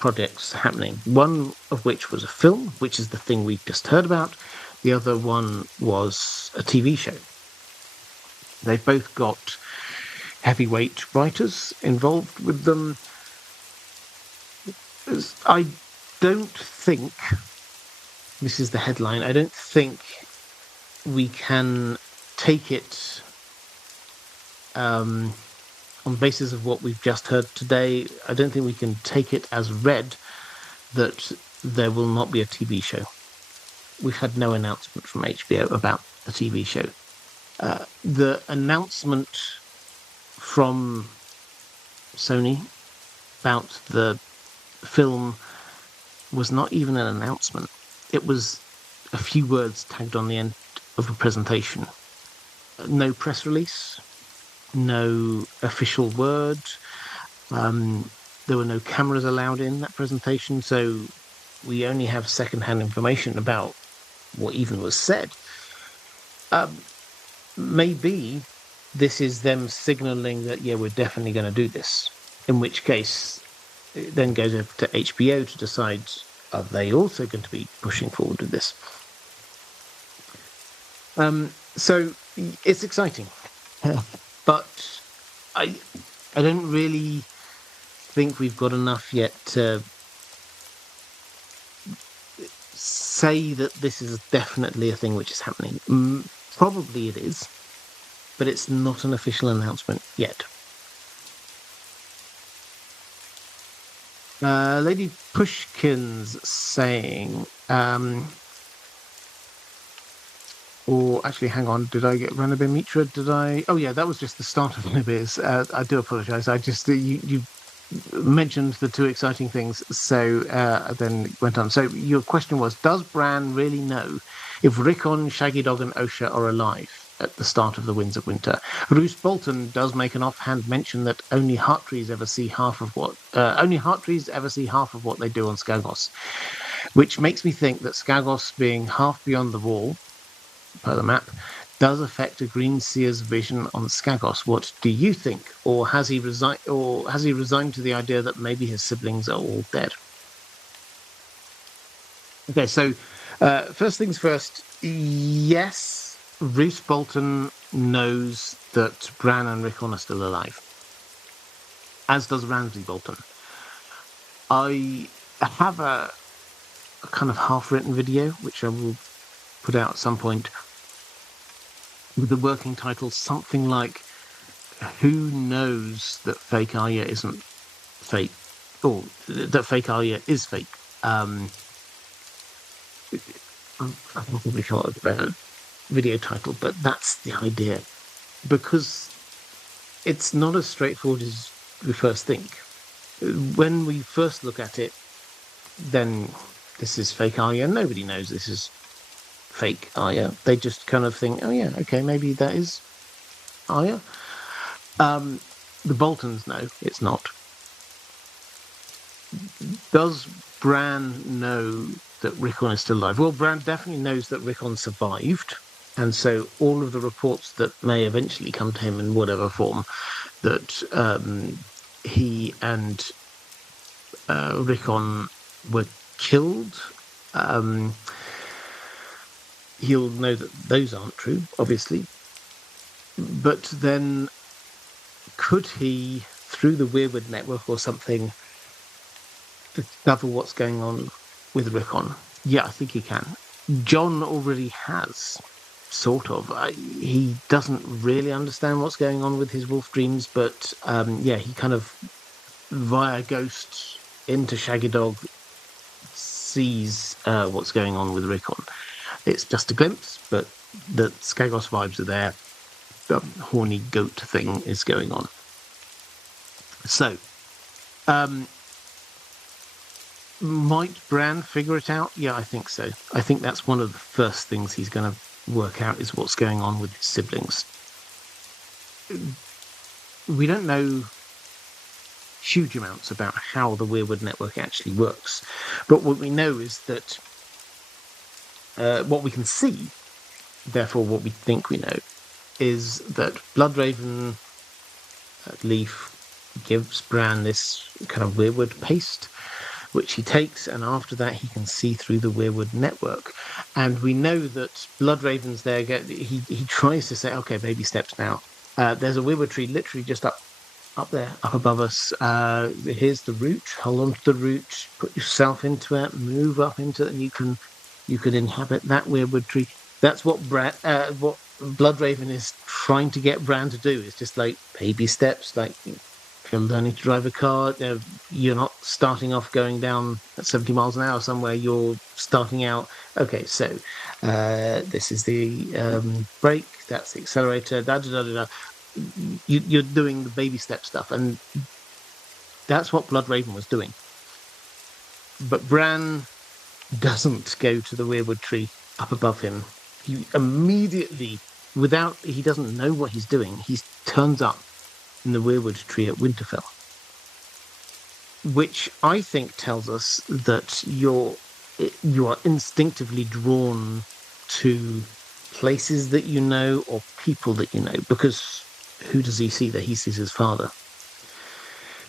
projects happening, one of which was a film, which is the thing we've just heard about. The other one was a TV show. They've both got heavyweight writers involved with them. I don't think, this is the headline, I don't think we can take it on the basis of what we've just heard today. I don't think we can take it as read that there will not be a TV show. We've had no announcement from HBO about the TV show. The announcement from Sony about the film was not even an announcement. It was a few words tagged on the end of a presentation. No press release, no official word. There were no cameras allowed in that presentation, so we only have secondhand information about what even was said. Maybe this is them signaling that, yeah, we're definitely going to do this, in which case it then goes over to HBO to decide, are they also going to be pushing forward with this? So it's exciting, but I don't really think we've got enough yet to say that this is definitely a thing which is happening. Probably it is, but it's not an official announcement yet. Lady Pushkin's saying, or actually, hang on, did I get Ranabir Mitra? Oh yeah, that was just the start of Ranabir's. I do apologise. I just, you mentioned the two exciting things, so then went on. So your question was, does Bran really know if Rickon, Shaggy Dog and Osha are alive at the start of the Winds of Winter? Roose Bolton does make an offhand mention that only Hearttrees ever see half of what they do on Skagos, which makes me think that Skagos being half beyond the wall, per the map, does affect a Greenseer's vision on Skagos. What do you think? Or has he resigned to the idea that maybe his siblings are all dead? Okay, so first things first, yes, Roose Bolton knows that Bran and Rickon are still alive, as does Ramsay Bolton. I have a kind of half-written video, which I will put out at some point, with the working title something like, who knows that fake Arya isn't fake, or that fake Arya is fake? I probably thought of a video title, but that's the idea, because it's not as straightforward as we first think. When we first look at it, then this is fake Arya. Nobody knows this is fake Arya. They just kind of think, oh yeah, okay, maybe that is Arya. The Boltons know it's not. Does Bran know that Rickon is still alive? Well, Bran definitely knows that Rickon survived, and so all of the reports that may eventually come to him in whatever form, that he and Rickon were killed, he'll know that those aren't true, obviously. But then, could he, through the Weirwood network or something, discover what's going on with Rickon? Yeah, I think he can. Jon already has, sort of. He doesn't really understand what's going on with his wolf dreams, but yeah, he kind of, via ghosts into Shaggy Dog, sees what's going on with Rickon. It's just a glimpse, but the Skagos vibes are there. The horny goat thing is going on. So, might Bran figure it out? Yeah, I think so. I think that's one of the first things he's going to work out, is what's going on with his siblings. We don't know huge amounts about how the Weirwood network actually works, but what we know is that what we can see, therefore what we think we know, is that Bloodraven Leaf gives Bran this kind of Weirwood paste, which he takes, and after that he can see through the weirwood network. And we know that Bloodraven's there. He tries to say, okay, baby steps now. There's a weirwood tree literally just up there, up above us. Here's the root. Hold on to the root. Put yourself into it. Move up into it, and you can inhabit that weirwood tree. That's what what Bloodraven is trying to get Bran to do. It's just like baby steps, like if you're learning to drive a car. You're not starting off going down at 70 miles an hour somewhere. You're starting out. Okay, so this is the brake. That's the accelerator. Da da da da. You're doing the baby step stuff, and that's what Bloodraven was doing. But Bran doesn't go to the weirwood tree up above him. He immediately, he doesn't know what he's doing, he turns up in the weirwood tree at Winterfell, which I think tells us that you are instinctively drawn to places that you know or people that you know, because who does he see there? He sees his father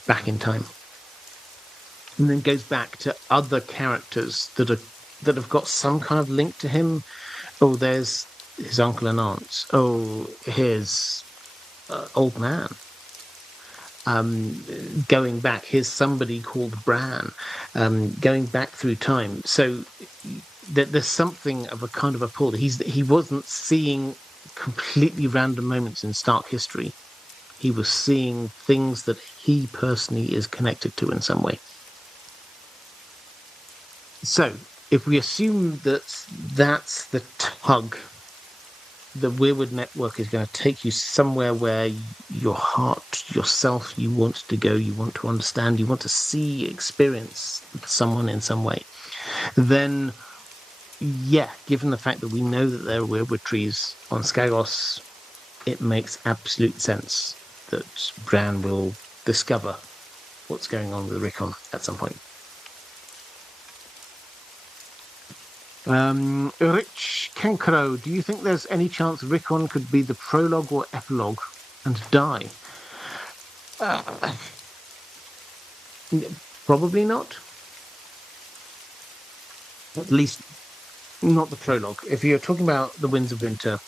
back in time, and then goes back to other characters that have got some kind of link to him. Oh, there's his uncle and aunts. Oh, here's old man. Going back, here's somebody called Bran. Going back through time, so there's something of a kind of a pull. He wasn't seeing completely random moments in Stark history. He was seeing things that he personally is connected to in some way. So, if we assume that that's the tug, the weirwood network is going to take you somewhere where your heart, yourself, you want to go, you want to understand, you want to see, experience someone in some way, then yeah, given the fact that we know that there are weirwood trees on Skagos, it makes absolute sense that Bran will discover what's going on with Rickon at some point. Rich Kenkro, do you think there's any chance Rickon could be the prologue or epilogue and die? Probably not. At least not the prologue. If you're talking about the Winds of Winter,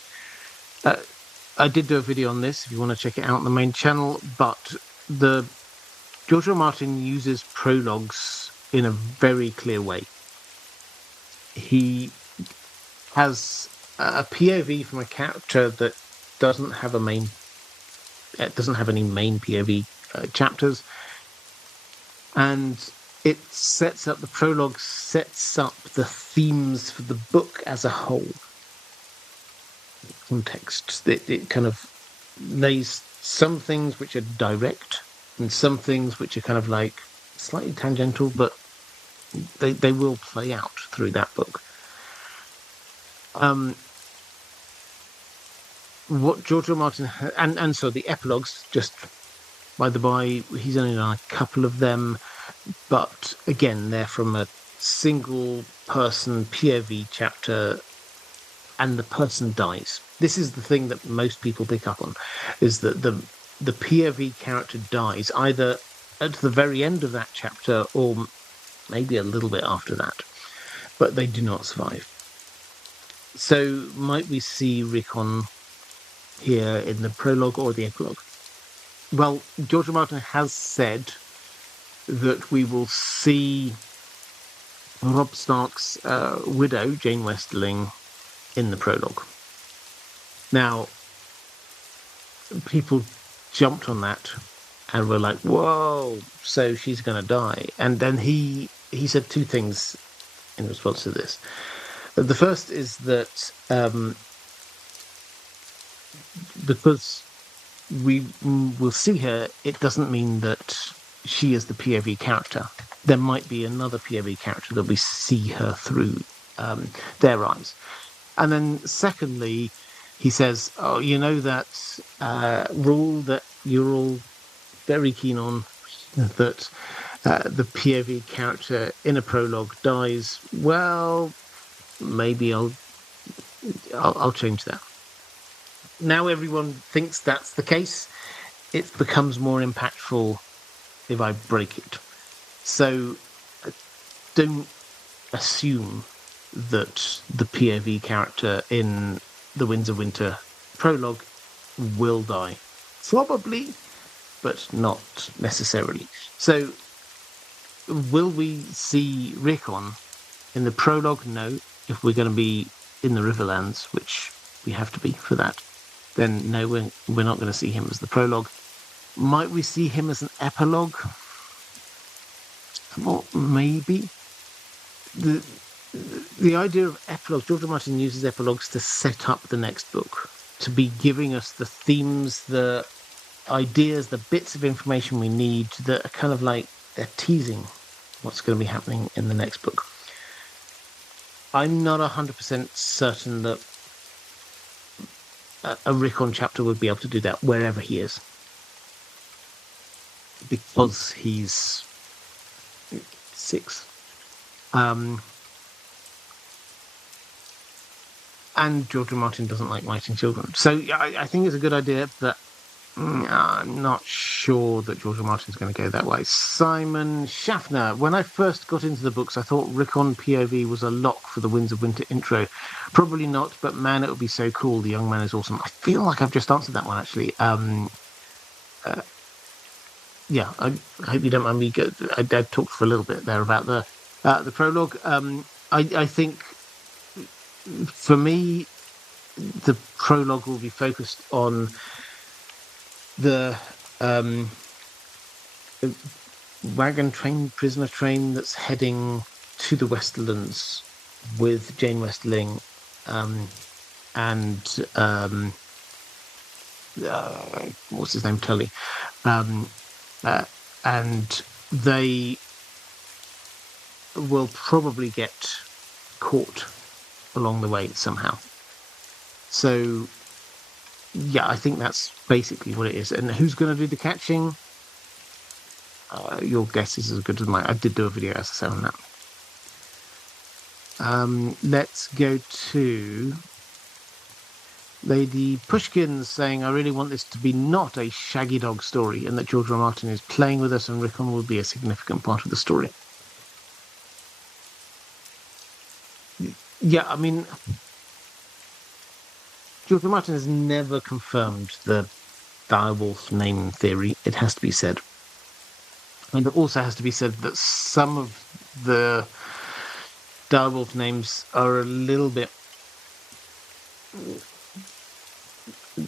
I did do a video on this if you want to check it out on the main channel, but George R. R. Martin uses prologues in a very clear way. He has a POV from a character that doesn't have any main POV chapters, and the prologue sets up the themes for the book as a whole. Context. It kind of lays some things which are direct and some things which are kind of like slightly tangential, but they will play out through that book. What George R. R. Martin and so the epilogues, just by the by, he's only done a couple of them, but again, they're from a single person POV chapter, and the person dies. This is the thing that most people pick up on, is that the POV character dies either at the very end of that chapter or maybe a little bit after that, but they do not survive. So might we see Rickon here in the prologue or the epilogue? Well, George R. R. Martin has said that we will see Robb Stark's widow, Jane Westerling, in the prologue. Now, people jumped on that and were like, whoa, so she's going to die. And then he said two things in response to this. The first is that because we will see her, it doesn't mean that she is the POV character. There might be another POV character that we see her through their eyes. And then secondly, he says, oh, you know that rule that you're all very keen on, that the POV character in a prologue dies. Well, maybe I'll change that. Now everyone thinks that's the case. It becomes more impactful if I break it. So don't assume that the POV character in the Winds of Winter prologue will die. Probably, but not necessarily. So, will we see Rickon in the prologue? No. If we're going to be in the Riverlands, which we have to be for that, then no, we're not going to see him as the prologue. Might we see him as an epilogue? Well, maybe. The idea of epilogues, George R. R. Martin uses epilogues to set up the next book, to be giving us the themes, the ideas, the bits of information we need that are kind of like they're teasing what's going to be happening in the next book. I'm not 100% certain that a Rickon chapter would be able to do that wherever he is, because he's 6. And George R. R. Martin doesn't like writing children. So I think it's a good idea, but I'm not sure that George R. R. Martin's going to go that way. Simon Schaffner. When I first got into the books, I thought Rickon POV was a lock for the Winds of Winter intro. Probably not, but man, it would be so cool. The young man is awesome. I feel like I've just answered that one, actually. Yeah, I hope you don't mind me. I talked for a little bit there about the prologue. I think, for me, the prologue will be focused on the wagon train, prisoner train that's heading to the Westerlands with Jane Westerling and what's his name, Tully, and they will probably get caught along the way somehow. So, yeah, I think that's basically what it is. And who's going to do the catching? Your guess is as good as mine. I did do a video, as I say, on that. Let's go to Lady Pushkin saying, I really want this to be not a Shaggy Dog story, and that George R. R. Martin is playing with us and Rickon will be a significant part of the story. Yeah, I mean, George R. R. Martin has never confirmed the direwolf name theory, it has to be said. And it also has to be said that some of the direwolf names are a little bit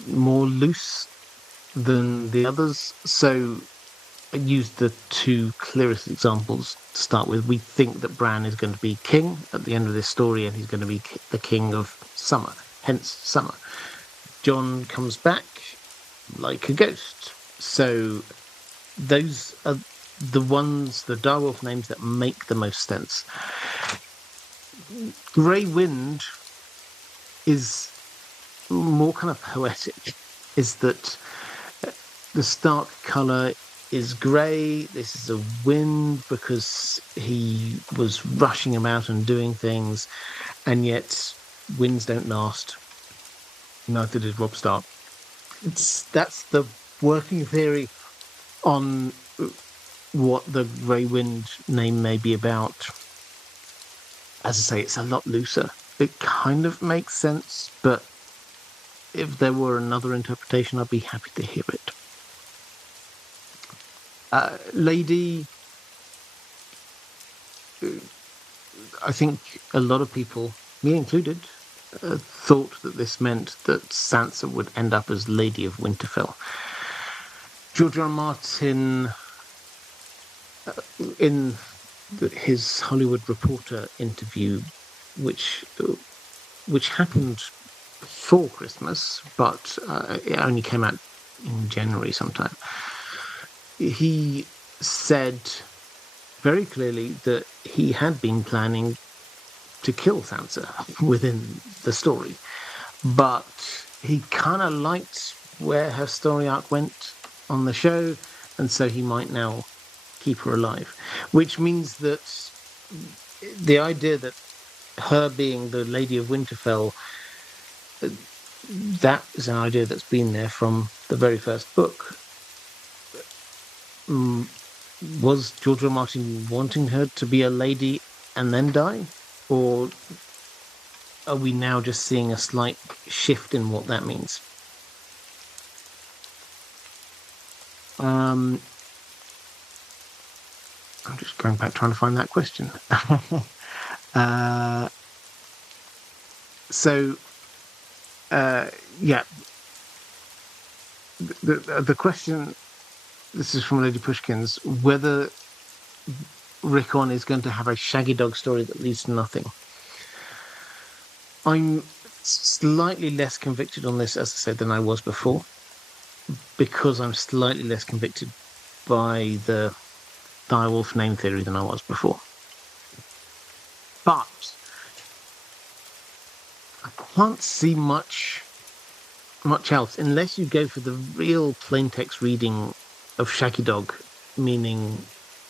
more loose than the others. So I used the 2 clearest examples to start with. We think that Bran is going to be king at the end of this story, and he's going to be the king of summer, hence summer. Jon comes back like a ghost. So those are the ones, the direwolf names that make the most sense. Grey Wind is more kind of poetic, is that the stark colour is grey. This is a wind because he was rushing about and doing things, and yet winds don't last. Neither did Robb Stark. That's the working theory on what the Grey Wind name may be about. As I say, it's a lot looser. It kind of makes sense, but if there were another interpretation, I'd be happy to hear it. Lady, I think a lot of people, me included, thought that this meant that Sansa would end up as Lady of Winterfell. George R. R. Martin, in his Hollywood Reporter interview, which happened before Christmas, but it only came out in January sometime, he said very clearly that he had been planning to kill Sansa within the story, but he kind of liked where her story arc went on the show, and so he might now keep her alive, which means that the idea that her being the Lady of Winterfell, that is an idea that's been there from the very first book. Was George R. R. Martin wanting her to be a lady and then die? Or are we now just seeing a slight shift in what that means? I'm just going back trying to find that question. Yeah, the question, this is from Lady Pushkin's, whether Rickon is going to have a Shaggy Dog story that leads to nothing. I'm slightly less convicted on this, as I said, than I was before, because I'm slightly less convicted by the direwolf name theory than I was before. But I can't see much else unless you go for the real plain text reading of Shaggy Dog, meaning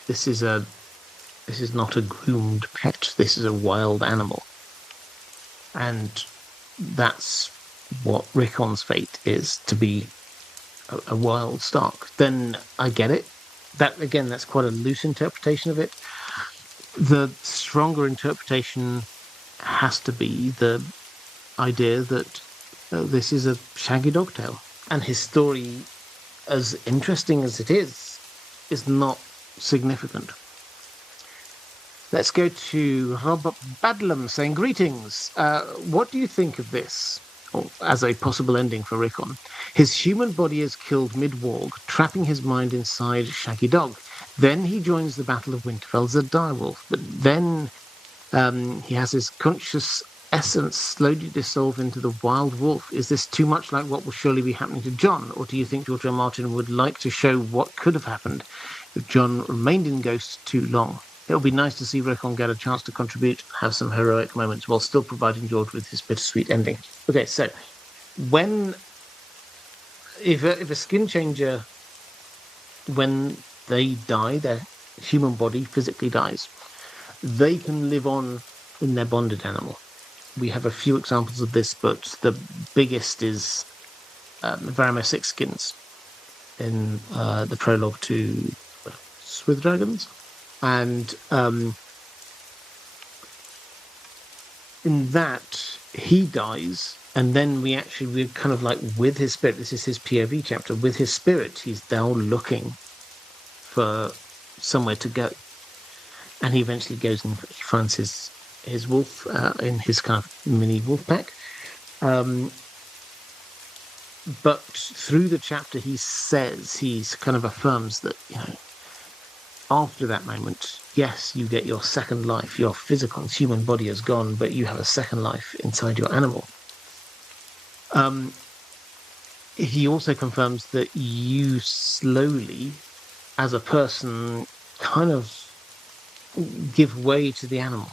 this is not a groomed pet, this is a wild animal. And that's what Rickon's fate is, to be a wild stock. Then I get it. That, again, that's quite a loose interpretation of it. The stronger interpretation has to be the idea that this is a Shaggy Dog tale. And his story, as interesting as it is not significant. Let's go to Robert Badlam saying, greetings. What do you think of this? Or as a possible ending for Rickon. His human body is killed mid-warg, trapping his mind inside Shaggy Dog. Then he joins the Battle of Winterfell as a direwolf, but then he has his conscious essence slowly dissolve into the wild wolf. Is this too much like what will surely be happening to Jon, or do you think George R. R. Martin would like to show what could have happened if Jon remained in Ghost too long? It would be nice to see Rickon get a chance to contribute, have some heroic moments, while still providing George with his bittersweet ending. Okay, so if a skin changer, when they die, their human body physically dies, they can live on in their bonded animal. We have a few examples of this, but the biggest is Varamir Sixskins in the prologue to With Dragons. And in that, he dies, and then we're kind of like with his spirit. This is his POV chapter. With his spirit, he's now looking for somewhere to go, and he eventually goes and he finds his wolf in his kind of mini wolf pack. But through the chapter, he kind of affirms that, after that moment, yes, you get your second life. Your physical human body is gone, but you have a second life inside your animal. He also confirms that you slowly, as a person, kind of give way to the animal.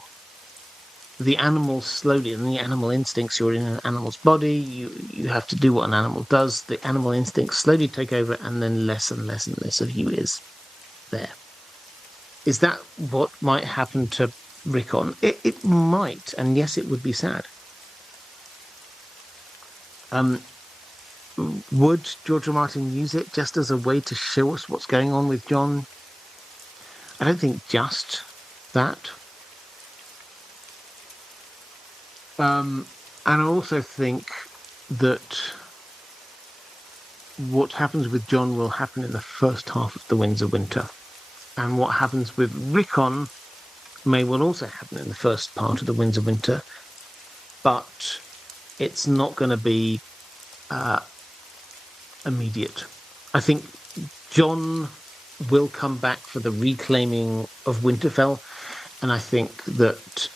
The animal slowly, and the animal instincts, you're in an animal's body, you have to do what an animal does. The animal instincts slowly take over, and then less and less and less of you is there. Is that what might happen to Rickon? It might, and yes, it would be sad. Would George R. Martin use it just as a way to show us what's going on with Jon? I don't think just that. And I also think that what happens with Jon will happen in the first half of the Winds of Winter. And what happens with Rickon may well also happen in the first part of the Winds of Winter, but it's not going to be immediate. I think Jon will come back for the reclaiming of Winterfell, and I think that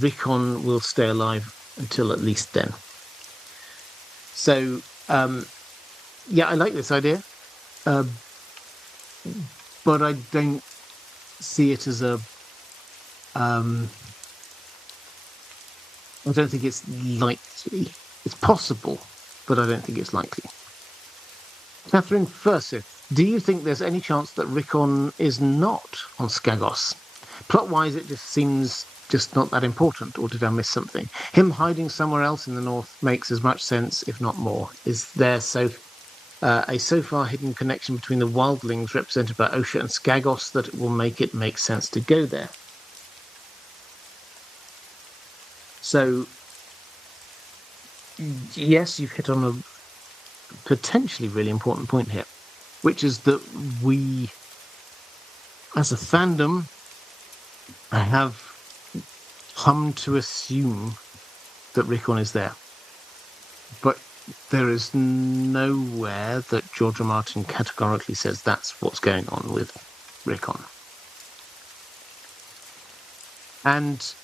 Rickon will stay alive until at least then. So, yeah, I like this idea. But I don't see it as I don't think it's likely. It's possible, but I don't think it's likely. Catherine Fursith, do you think there's any chance that Rickon is not on Skagos? Plot-wise, it just seems just not that important, or did I miss something? Him hiding somewhere else in the north makes as much sense, if not more. Is there a so far hidden connection between the wildlings represented by Osha and Skagos that it will make sense to go there? So, yes, you've hit on a potentially really important point here, which is that we, as a fandom, have come to assume that Rickon is there. But there is nowhere that George R. Martin categorically says that's what's going on with Rickon. And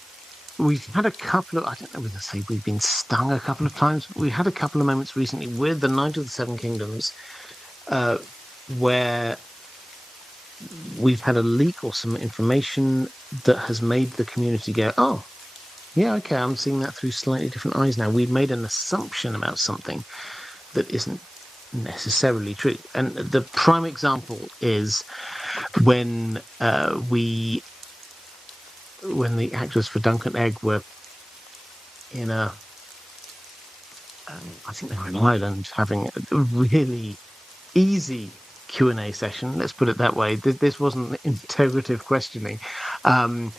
we've had a couple of, I don't know whether to say we've been stung a couple of times, but we had a couple of moments recently with the Knight of the Seven Kingdoms where we've had a leak or some information that has made the community go, oh, yeah, okay, I'm seeing that through slightly different eyes now. We've made an assumption about something that isn't necessarily true. And the prime example is when the actors for Dunk and Egg were in I think they were in Ireland having a really easy Q&A session. Let's put it that way. This wasn't integrative questioning. And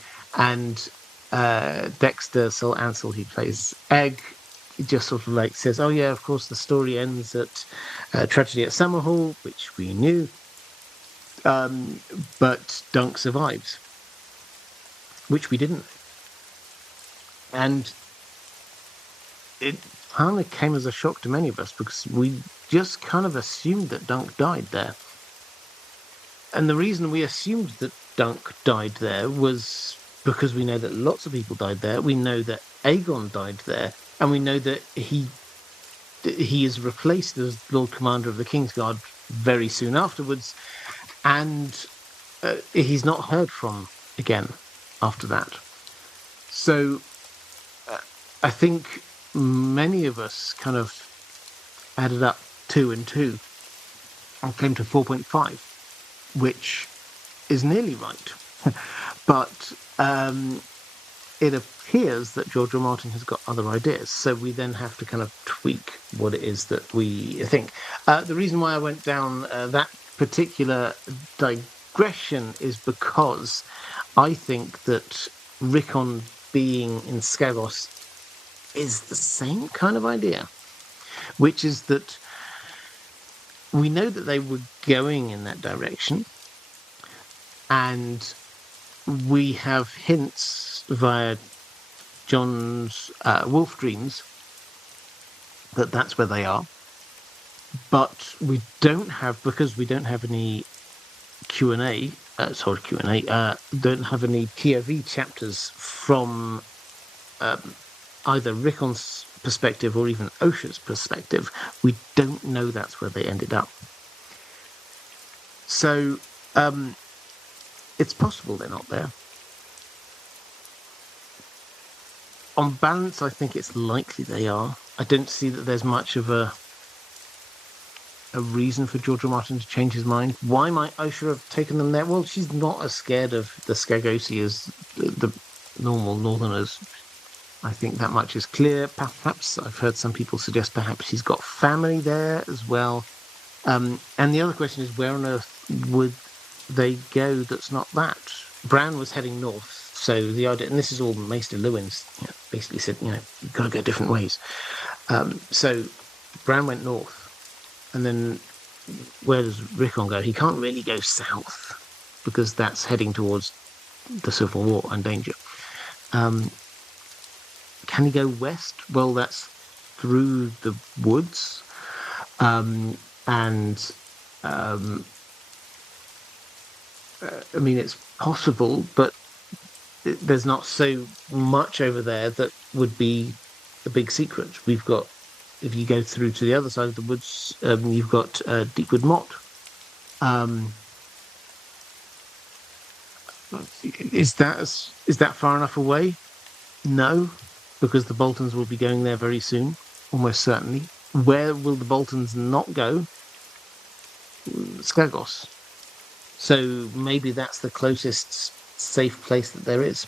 Dexter Sir Ansel, he plays Egg, just sort of like says, oh yeah, of course the story ends at tragedy at Summerhall, which we knew, but Dunk survives, which we didn't. And it kind of came as a shock to many of us because we just kind of assumed that Dunk died there. And the reason we assumed that Dunk died there was because we know that lots of people died there. We know that Aegon died there, and we know that he is replaced as Lord Commander of the Kingsguard very soon afterwards, and he's not heard from again after that. So I think many of us kind of added up 2 and 2 and came to 4.5, which is nearly right. But it appears that George R. Martin has got other ideas. So we then have to kind of tweak what it is that we think. The reason why I went down that particular digression is because I think that Rickon being in Skagos is the same kind of idea, which is that we know that they were going in that direction, and we have hints via John's wolf dreams that that's where they are, but we don't have, because we don't have any don't have any POV chapters from either Rickon's perspective or even Osha's perspective. We don't know that's where they ended up. So it's possible they're not there. On balance, I think it's likely they are. I don't see that there's much of a reason for George R. Martin to change his mind. Why might Osha have taken them there? Well, she's not as scared of the Skagosi as the normal Northerners. I think that much is clear. Perhaps I've heard some people suggest perhaps she's got family there as well. And the other question is, where on earth would they go that's not that? Bran was heading north, so the idea, and this is all Maester Lewin's basically said, you've got to go different ways. So Bran went north, and then where does Rickon go? He can't really go south because that's heading towards the Civil War and danger. Can he go west? Well, that's through the woods, I mean, it's possible, but there's not so much over there that would be a big secret. We've got, if you go through to the other side of the woods, you've got Deepwood Motte. Is that far enough away? No, because the Boltons will be going there very soon, almost certainly. Where will the Boltons not go? Skagos. So maybe that's the closest safe place that there is.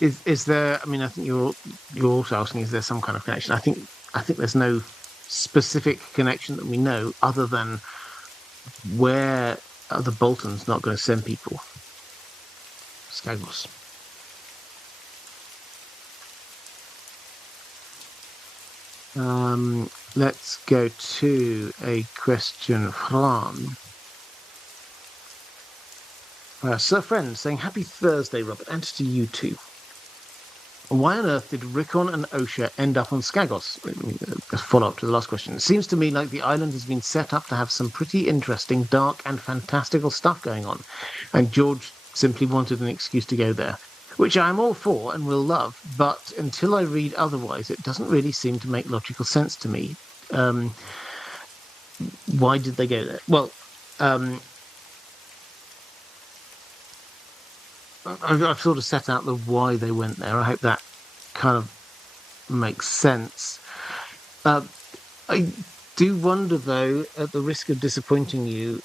Is there? I mean, I think you're also asking, is there some kind of connection? I think there's no specific connection that we know, other than where the Bolton's not going to send people. Skagos. Let's go to a question from Sir Friend saying, "Happy Thursday, Robert, and to you too. Why on earth did Rickon and Osha end up on Skagos?" A follow-up to the last question. "It seems to me like the island has been set up to have some pretty interesting, dark, and fantastical stuff going on, and George simply wanted an excuse to go there, which I am all for and will love, but until I read otherwise, it doesn't really seem to make logical sense to me. Why did they go there?" Well, I've sort of set out the why they went there. I hope that kind of makes sense. I do wonder, though, at the risk of disappointing you,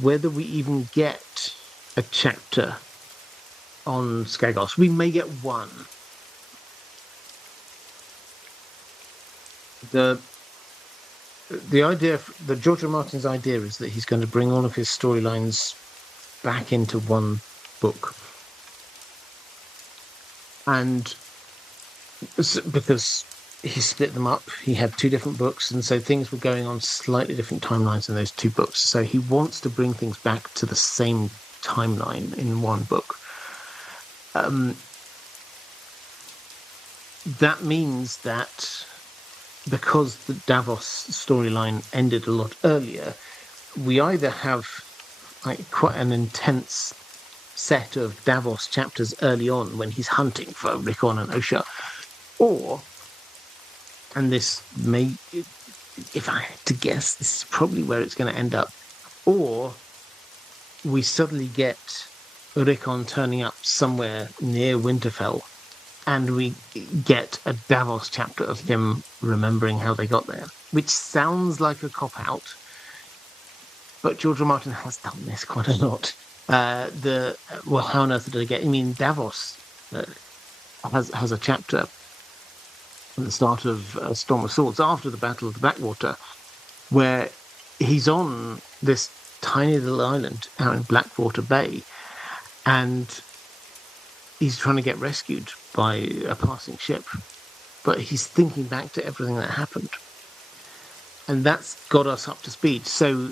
whether we even get a chapter on Skagos. We may get one. The idea, the George R. Martin's idea, is that he's going to bring all of his storylines back into one book. And because he split them up, he had two different books, and so things were going on slightly different timelines in those two books. So he wants to bring things back to the same timeline in one book. That means that because the Davos storyline ended a lot earlier, we either have quite an intense set of Davos chapters early on when he's hunting for Rickon and Osha, or, and this may, if I had to guess, this is probably where it's going to end up, or we suddenly get Rickon turning up somewhere near Winterfell, and we get a Davos chapter of him remembering how they got there, which sounds like a cop-out, but George R. Martin has done this quite a lot. Well, how on earth did I get? I mean, Davos has a chapter at the start of Storm of Swords, after the Battle of the Backwater, where he's on this tiny little island out in Blackwater Bay, and he's trying to get rescued by a passing ship, but he's thinking back to everything that happened, and that's got us up to speed. So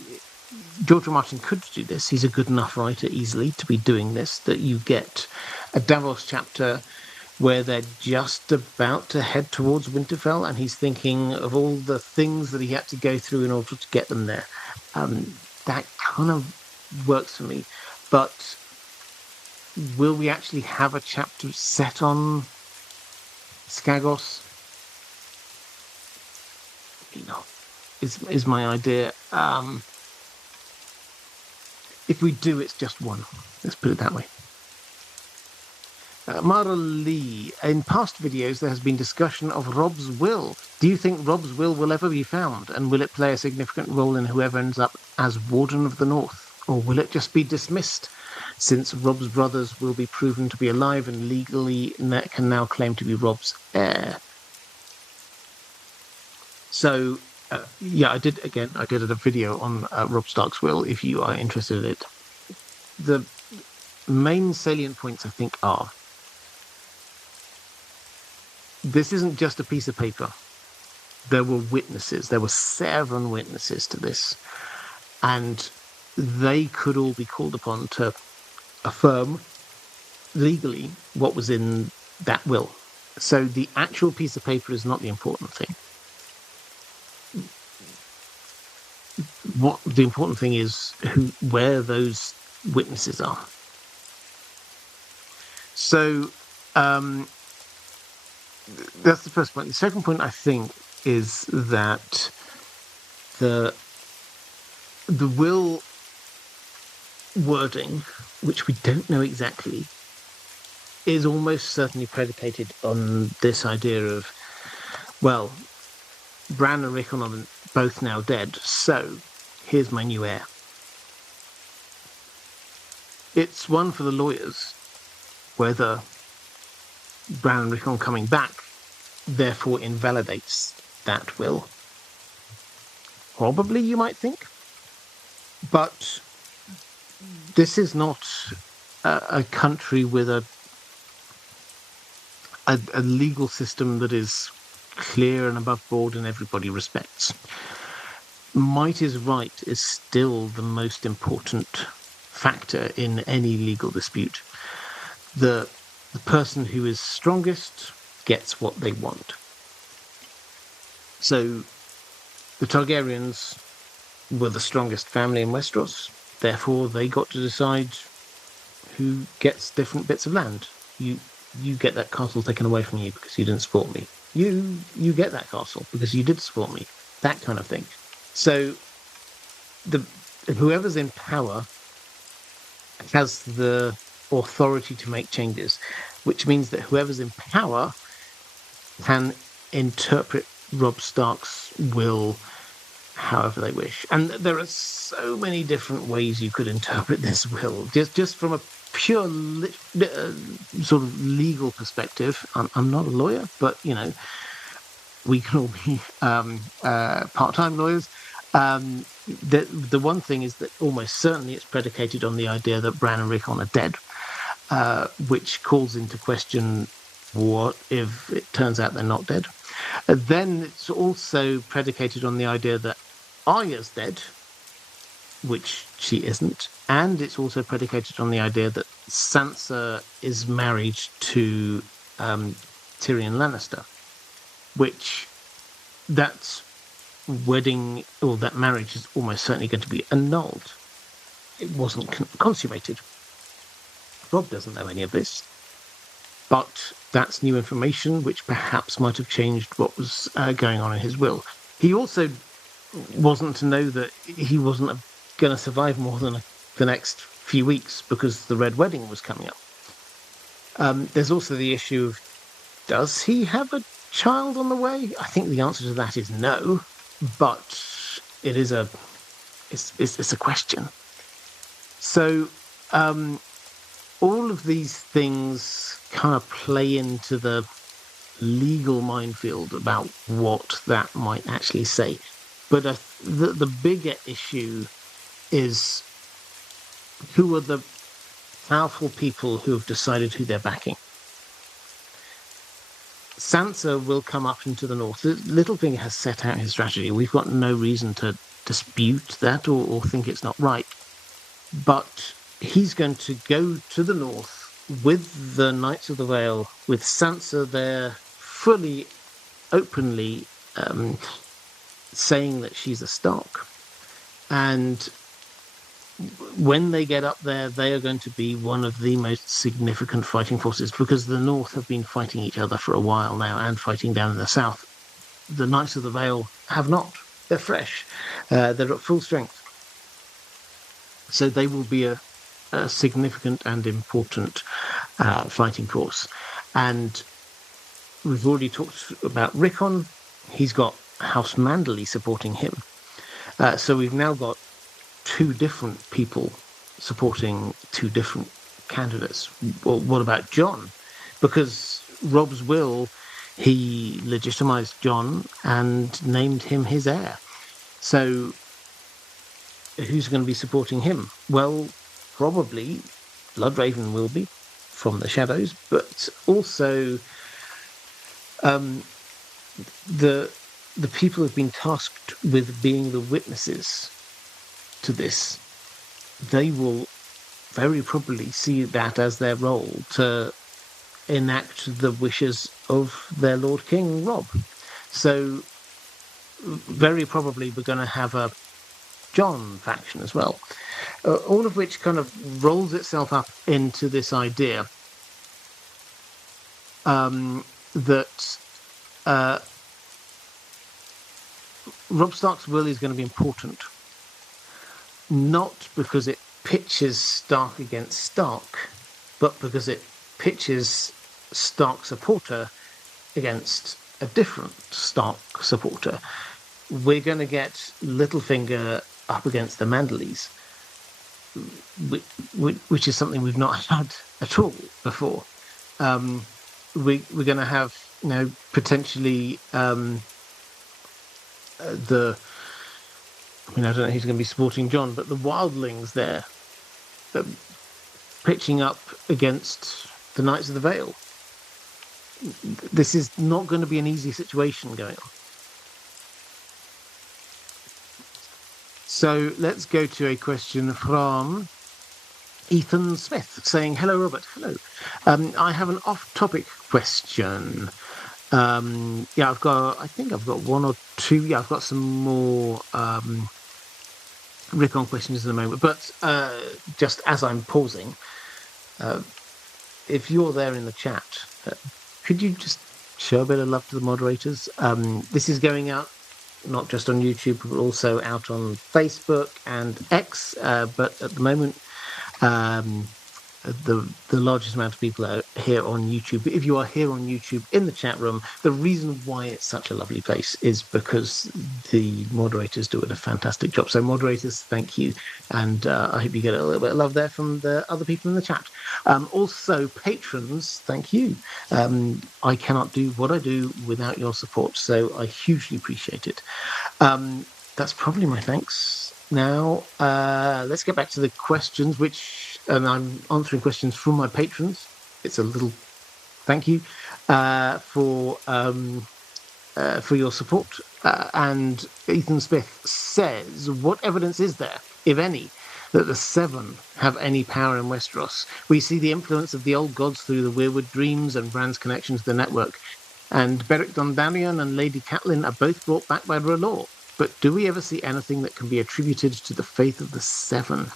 George R. Martin could do this. He's a good enough writer easily to be doing this, that you get a Davos chapter where they're just about to head towards Winterfell, and he's thinking of all the things that he had to go through in order to get them there. That kind of works for me. But will we actually have a chapter set on Skagos? You know, is my idea. If we do, it's just one. Let's put it that way. Mara Lee, in past videos, there has been discussion of Robb's will. Do you think Robb's will ever be found? And will it play a significant role in whoever ends up as Warden of the North? Or will it just be dismissed, since Robb's brothers will be proven to be alive and legally can now claim to be Robb's heir? So, yeah, I did a video on Robb Stark's will, if you are interested in it. The main salient points, I think, are: this isn't just a piece of paper. There were witnesses. There were 7 witnesses to this, and they could all be called upon to affirm legally what was in that will. So the actual piece of paper is not the important thing. What the important thing is where those witnesses are. So that's the first point. The second point, I think, is that the will wording, which we don't know exactly, is almost certainly predicated on this idea of, well, Bran and Rickon are both now dead, so here's my new heir. It's one for the lawyers whether Bran and Rickon coming back therefore invalidates that will. Probably, you might think. But this is not a country with a legal system that is clear and above board and everybody respects. Might is right is still the most important factor in any legal dispute. The person who is strongest gets what they want. So the Targaryens were the strongest family in Westeros. Therefore, they got to decide who gets different bits of land. You get that castle taken away from you because you didn't support me. You get that castle because you did support me. That kind of thing. So whoever's in power has the authority to make changes, which means that whoever's in power can interpret Robb Stark's will however they wish. And there are so many different ways you could interpret this will. Just from a pure sort of legal perspective, I'm not a lawyer, but, we can all be part-time lawyers. The one thing is that almost certainly it's predicated on the idea that Bran and Rickon are dead, which calls into question what if it turns out they're not dead. Then it's also predicated on the idea that Arya's dead, which she isn't, and it's also predicated on the idea that Sansa is married to Tyrion Lannister, which that wedding or that marriage is almost certainly going to be annulled. It wasn't consummated. Robb doesn't know any of this, but that's new information which perhaps might have changed what was going on in his will. He also wasn't to know that he wasn't going to survive more than the next few weeks because the Red Wedding was coming up. There's also the issue of, does he have a child on the way? I think the answer to that is no, but it is it's a question. So all of these things kind of play into the legal minefield about what that might actually say. But the bigger issue is, who are the powerful people who have decided who they're backing? Sansa will come up into the north. Littlefinger has set out his strategy. We've got no reason to dispute that or think it's not right. But he's going to go to the north with the Knights of the Vale, with Sansa there fully, openly saying that she's a Stark. And when they get up there, they are going to be one of the most significant fighting forces, because the North have been fighting each other for a while now and fighting down in the South. The Knights of the Vale have not. They're fresh. They're at full strength. So they will be a significant and important fighting force. And we've already talked about Rickon. He's got House Manderley supporting him. So we've now got two different people supporting two different candidates. Well, what about Jon? Because Robb's will, he legitimized Jon and named him his heir. So who's going to be supporting him? Well, probably Bloodraven will be from the shadows, but also the people who've been tasked with being the witnesses to this, they will very probably see that as their role to enact the wishes of their Lord King, Robb. So very probably we're going to have a Jon faction as well, all of which kind of rolls itself up into this idea that Robb Stark's will is going to be important, not because it pitches Stark against Stark, but because it pitches Stark supporter against a different Stark supporter. We're going to get Littlefinger up against the Manderleys, which is something we've not had at all before. We're going to have, potentially I don't know who's going to be supporting Jon, but the wildlings there pitching up against the Knights of the Vale. This is not going to be an easy situation going on. So let's go to a question from Ethan Smith saying, "Hello, Robert. Hello. I have an off-topic question. I think I've got one or two. Yeah, I've got some more Rickon questions in a moment. But just as I'm pausing, if you're there in the chat, could you just show a bit of love to the moderators? This is going out not just on YouTube, but also out on Facebook and X. But at the moment, the largest amount of people are here on YouTube. If you are here on YouTube in the chat room, the reason why it's such a lovely place is because the moderators do a fantastic job. So moderators, thank you. And I hope you get a little bit of love there from the other people in the chat. Also, patrons, thank you. I cannot do what I do without your support, so I hugely appreciate it. That's probably my thanks. Now, let's get back to the questions, and I'm answering questions from my patrons. It's a little thank you for your support. And Ethan Smith says, "What evidence is there, if any, that the Seven have any power in Westeros? We see the influence of the old gods through the Weirwood dreams and Bran's connection to the network. And Beric Dondarrion and Lady Catelyn are both brought back by R'hllor. But do we ever see anything that can be attributed to the faith of the Seven?"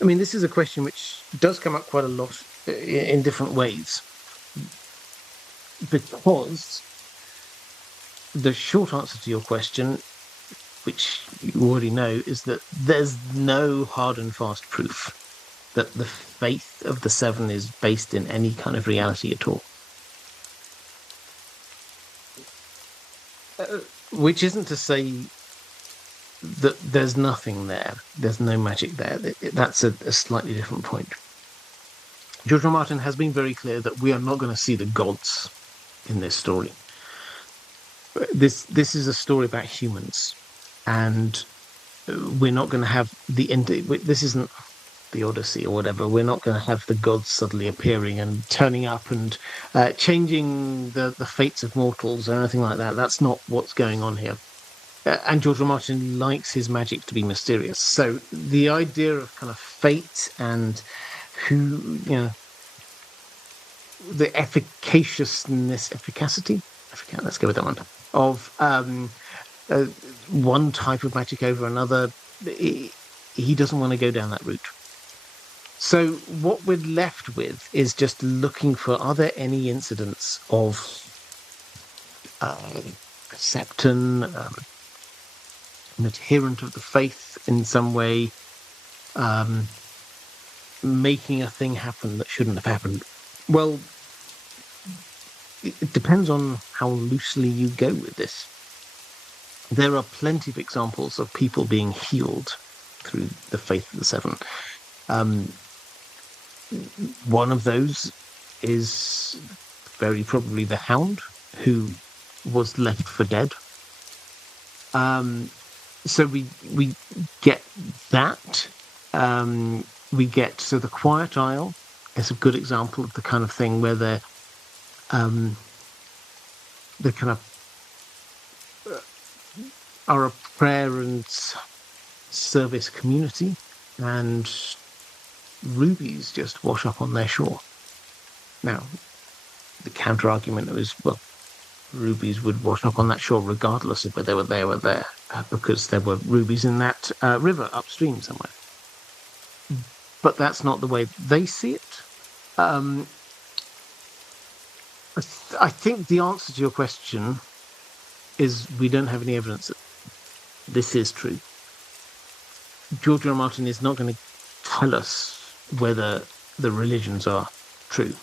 I mean, this is a question which does come up quite a lot in different ways. Because the short answer to your question, which you already know, is that there's no hard and fast proof that the faith of the Seven is based in any kind of reality at all. Which isn't to say that there's nothing there. There's no magic there. That's a slightly different point. George R. R. Martin has been very clear that we are not going to see the gods in this story. This is a story about humans, and we're not going to have this isn't the Odyssey or whatever. We're not going to have the gods suddenly appearing and turning up and changing the fates of mortals or anything like that. That's not what's going on here. And George R. R. Martin likes his magic to be mysterious. So the idea of kind of fate and the efficacity, let's go with that one, of one type of magic over another, he doesn't want to go down that route. So what we're left with is just looking for, are there any incidents of Septon, an adherent of the faith in some way, making a thing happen that shouldn't have happened? Well, it depends on how loosely you go with this. There are plenty of examples of people being healed through the faith of the Seven. One of those is very probably the Hound, who was left for dead. So we get that. So the Quiet Isle is a good example of the kind of thing where they're kind of are a prayer and service community, and rubies just wash up on their shore. Now, the counter argument was, well, rubies would wash up on that shore regardless of whether they were there, because there were rubies in that river upstream somewhere. But that's not the way they see it. I think the answer to your question is we don't have any evidence that this is true. George R. R. Martin is not going to tell us whether the religions are true.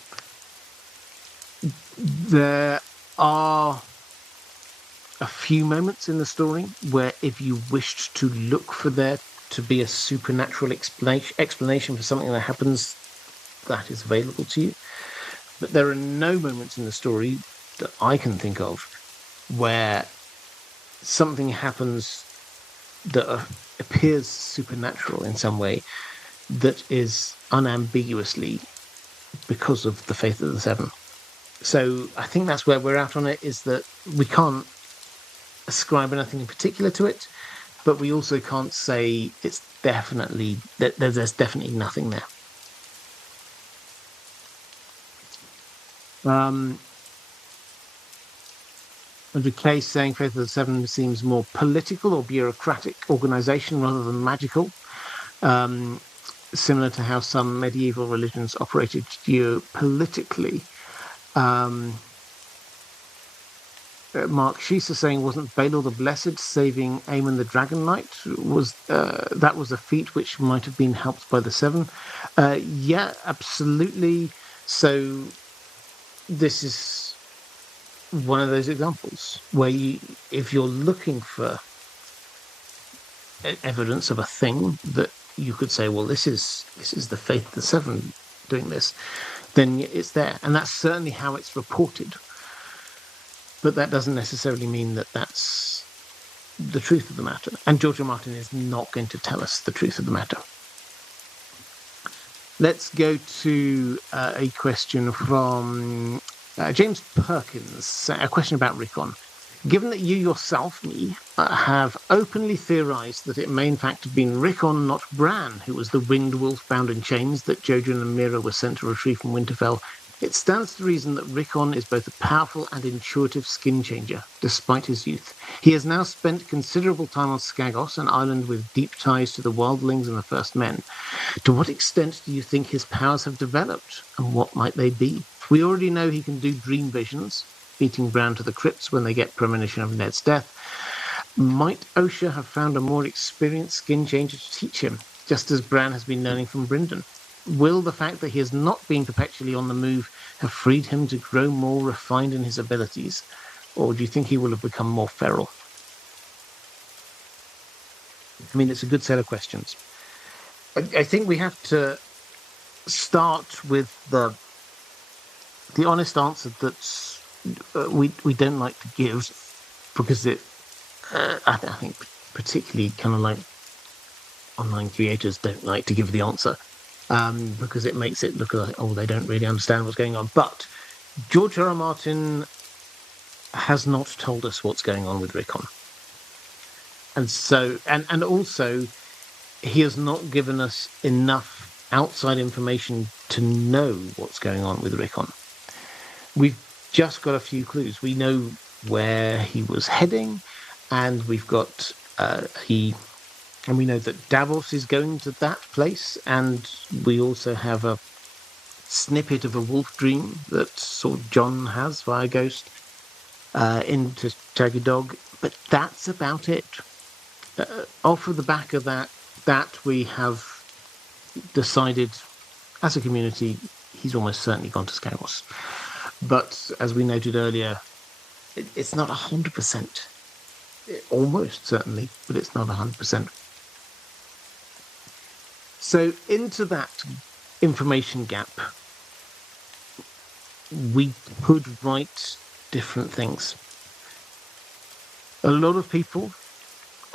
There are a few moments in the story where, if you wished to look for there to be a supernatural explanation for something that happens, that is available to you. But there are no moments in the story that I can think of where something happens that appears supernatural in some way, that is unambiguously because of the faith of the seven. So I think that's where we're at on it, is that we can't ascribe anything in particular to it, but we also can't say it's definitely that there's definitely nothing there. Andrew Clay saying Faith of the Seven seems more political or bureaucratic organization rather than magical, similar to how some medieval religions operated geopolitically. Mark Sheesa saying, wasn't Balor the Blessed saving Aemon the Dragon Knight? That was a feat which might have been helped by the Seven? Yeah, absolutely. So this is one of those examples where if you're looking for evidence of a thing that you could say, well, this is the faith of the seven doing this, then it's there, and that's certainly how it's reported. But that doesn't necessarily mean that that's the truth of the matter. And George R. Martin is not going to tell us the truth of the matter. Let's go to a question from James Perkins, a question about Rickon. Given that you yourself, have openly theorized that it may in fact have been Rickon, not Bran, who was the winged wolf bound in chains that Jojen and Mira were sent to retrieve from Winterfell, it stands to reason that Rickon is both a powerful and intuitive skin changer, despite his youth. He has now spent considerable time on Skagos, an island with deep ties to the wildlings and the First Men. To what extent do you think his powers have developed, and what might they be? We already know he can do dream visions, beating Bran to the crypts when they get premonition of Ned's death. Might Osha have found a more experienced skin changer to teach him, just as Bran has been learning from Brynden? Will the fact that he has not been perpetually on the move have freed him to grow more refined in his abilities? Or do you think he will have become more feral? I mean, it's a good set of questions. I think we have to start with the honest answer that we don't like to give, because I think particularly kind of like online creators don't like to give the answer, because it makes it look like, oh, they don't really understand what's going on. But George R. R. Martin has not told us what's going on with Rickon. And so, and also, he has not given us enough outside information to know what's going on with Rickon. We've just got a few clues. We know where he was heading, and we've got and we know that Davos is going to that place, and we also have a snippet of a wolf dream that sort of John has via Ghost into Shaggy Dog, but that's about it. Off of the back of that we have decided as a community he's almost certainly gone to Skagos. But as we noted earlier, it's not 100%. Almost certainly, but it's not 100%. So into that information gap, we could write different things. A lot of people,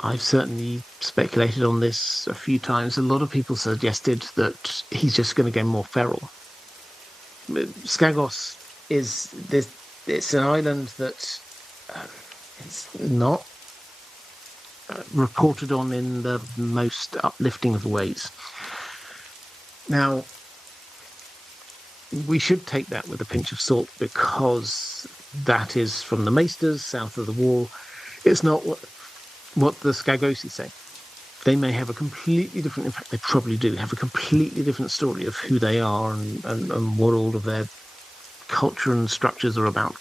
I've certainly speculated on this a few times, a lot of people suggested that he's just going to go more feral. Skagos it's an island that it's not reported on in the most uplifting of ways. Now, we should take that with a pinch of salt, because that is from the Maesters, south of the Wall. It's not what the Skagosi say. They may have a completely different, in fact, they probably do have a completely different story of who they are and what all of their culture and structures are about.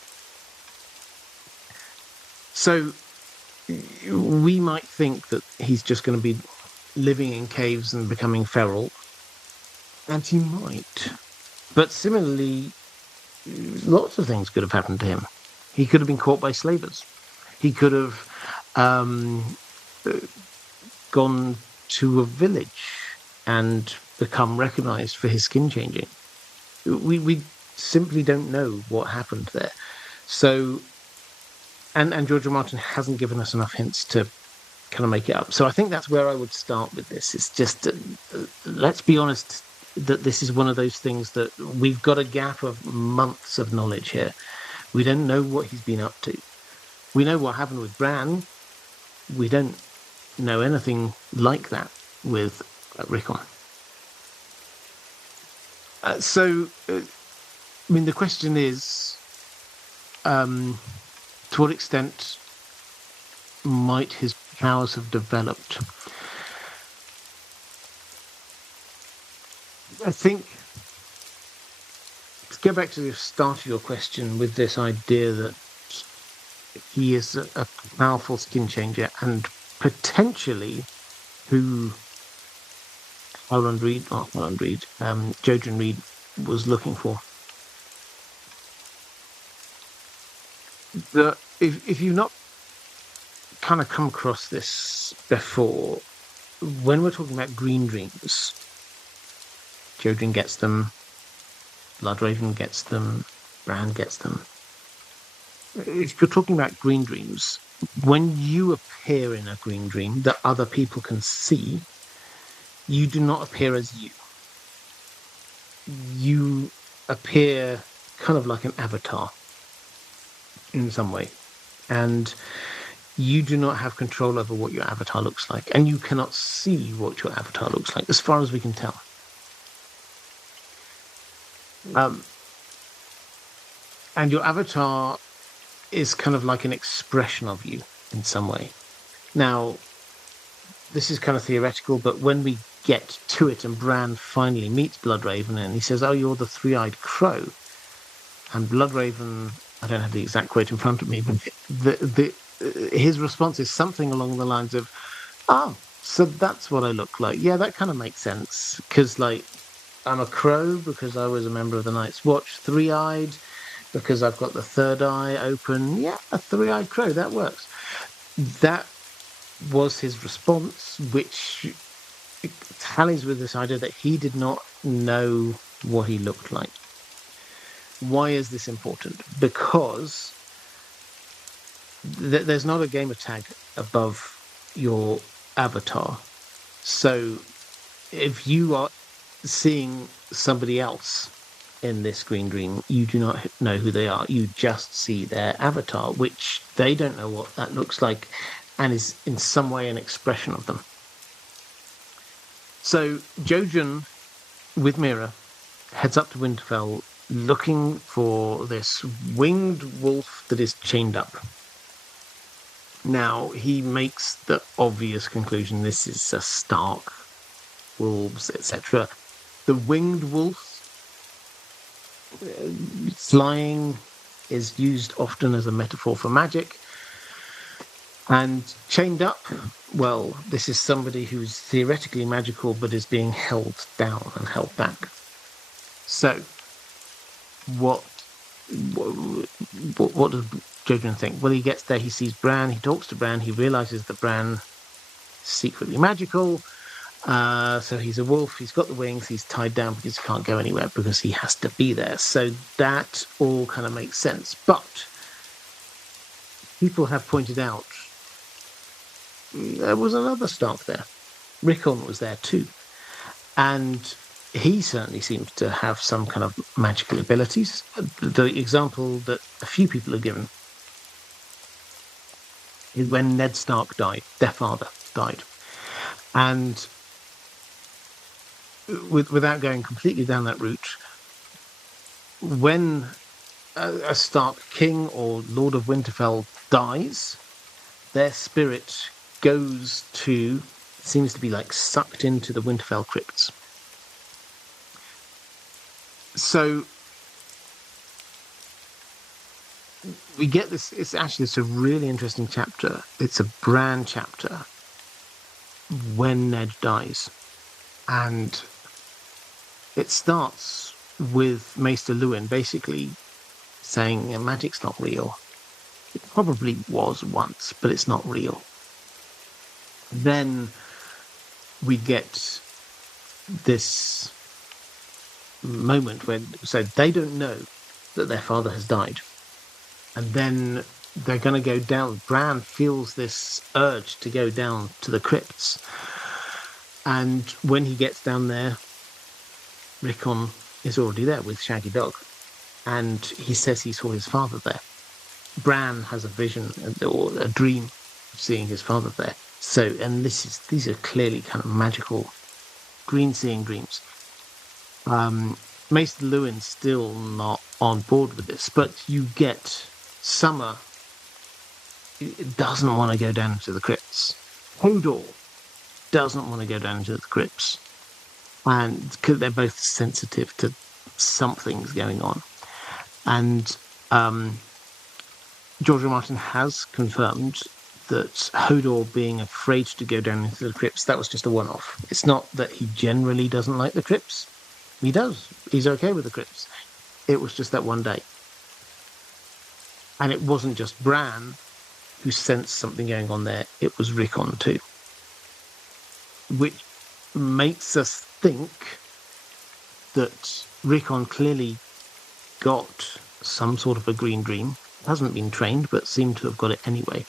So we might think that he's just going to be living in caves and becoming feral, and he might. But similarly, lots of things could have happened to him. He could have been caught by slavers. He could have gone to a village and become recognized for his skin changing. We simply don't know what happened there. So, and George R. Martin hasn't given us enough hints to kind of make it up. So I think that's where I would start with this. It's just, let's be honest, that this is one of those things that we've got a gap of months of knowledge here. We don't know what he's been up to. We know what happened with Bran. We don't know anything like that with Rickon. I mean, the question is, to what extent might his powers have developed? I think, to go back to the start of your question with this idea that he is a powerful skin changer and potentially who Jojen Reed was looking for. If you've not kind of come across this before, when we're talking about green dreams, Jojen gets them, Bloodraven gets them, Bran gets them. If you're talking about green dreams, when you appear in a green dream that other people can see, you do not appear as you. You appear kind of like an avatar in some way. And you do not have control over what your avatar looks like. And you cannot see what your avatar looks like, as far as we can tell. And your avatar is kind of like an expression of you in some way. Now, this is kind of theoretical, but when we get to it and Bran finally meets Bloodraven and he says, "Oh, you're the three-eyed crow," and Bloodraven, I don't have the exact quote in front of me, but his response is something along the lines of, "Oh, so that's what I look like. Yeah, that kind of makes sense, because like I'm a crow because I was a member of the Night's Watch, three-eyed because I've got the third eye open. Yeah, a three-eyed crow, that works." That was his response, which tallies with this idea that he did not know what he looked like. Why is this important? Because there's not a gamer tag above your avatar. So if you are seeing somebody else in this green dream, you do not know who they are. You just see their avatar, which they don't know what that looks like and is in some way an expression of them. So Jojen, with Mira, heads up to Winterfell looking for this winged wolf that is chained up. Now, he makes the obvious conclusion, this is a Stark, wolves, etc. The winged wolf, flying, is used often as a metaphor for magic. And chained up, well, this is somebody who's theoretically magical but is being held down and held back. So, what does Jojen think? Well, he gets there, he sees Bran, he talks to Bran, he realizes that Bran is secretly magical. So he's a wolf, he's got the wings, he's tied down because he can't go anywhere because he has to be there. So that all kind of makes sense. But people have pointed out there was another Stark there. Rickon was there too. And he certainly seems to have some kind of magical abilities. The example that a few people have given is when Ned Stark died, their father died. And without going completely down that route, when a Stark king or Lord of Winterfell dies, their spirit seems to be like sucked into the Winterfell crypts. So we get this, it's a really interesting chapter. It's a Bran chapter when Ned dies. And it starts with Maester Luwin basically saying, magic's not real. It probably was once, but it's not real. Then we get this moment when, so they don't know that their father has died. And then they're going to go down. Bran feels this urge to go down to the crypts. And when he gets down there, Rickon is already there with Shaggy Dog. And he says he saw his father there. Bran has a vision or a dream of seeing his father there. So, and these are clearly kind of magical green seeing dreams. Maester Lewin's still not on board with this, but you get Summer doesn't want to go down into the crypts. Hodor doesn't want to go down into the crypts. And because they're both sensitive to something's going on. And George R. R. Martin has confirmed that Hodor being afraid to go down into the crypts, that was just a one-off. It's not that he generally doesn't like the crypts. He does. He's okay with the crypts. It was just that one day. And it wasn't just Bran who sensed something going on there. It was Rickon too. Which makes us think that Rickon clearly got some sort of a green dream. Hasn't been trained, but seemed to have got it anyway.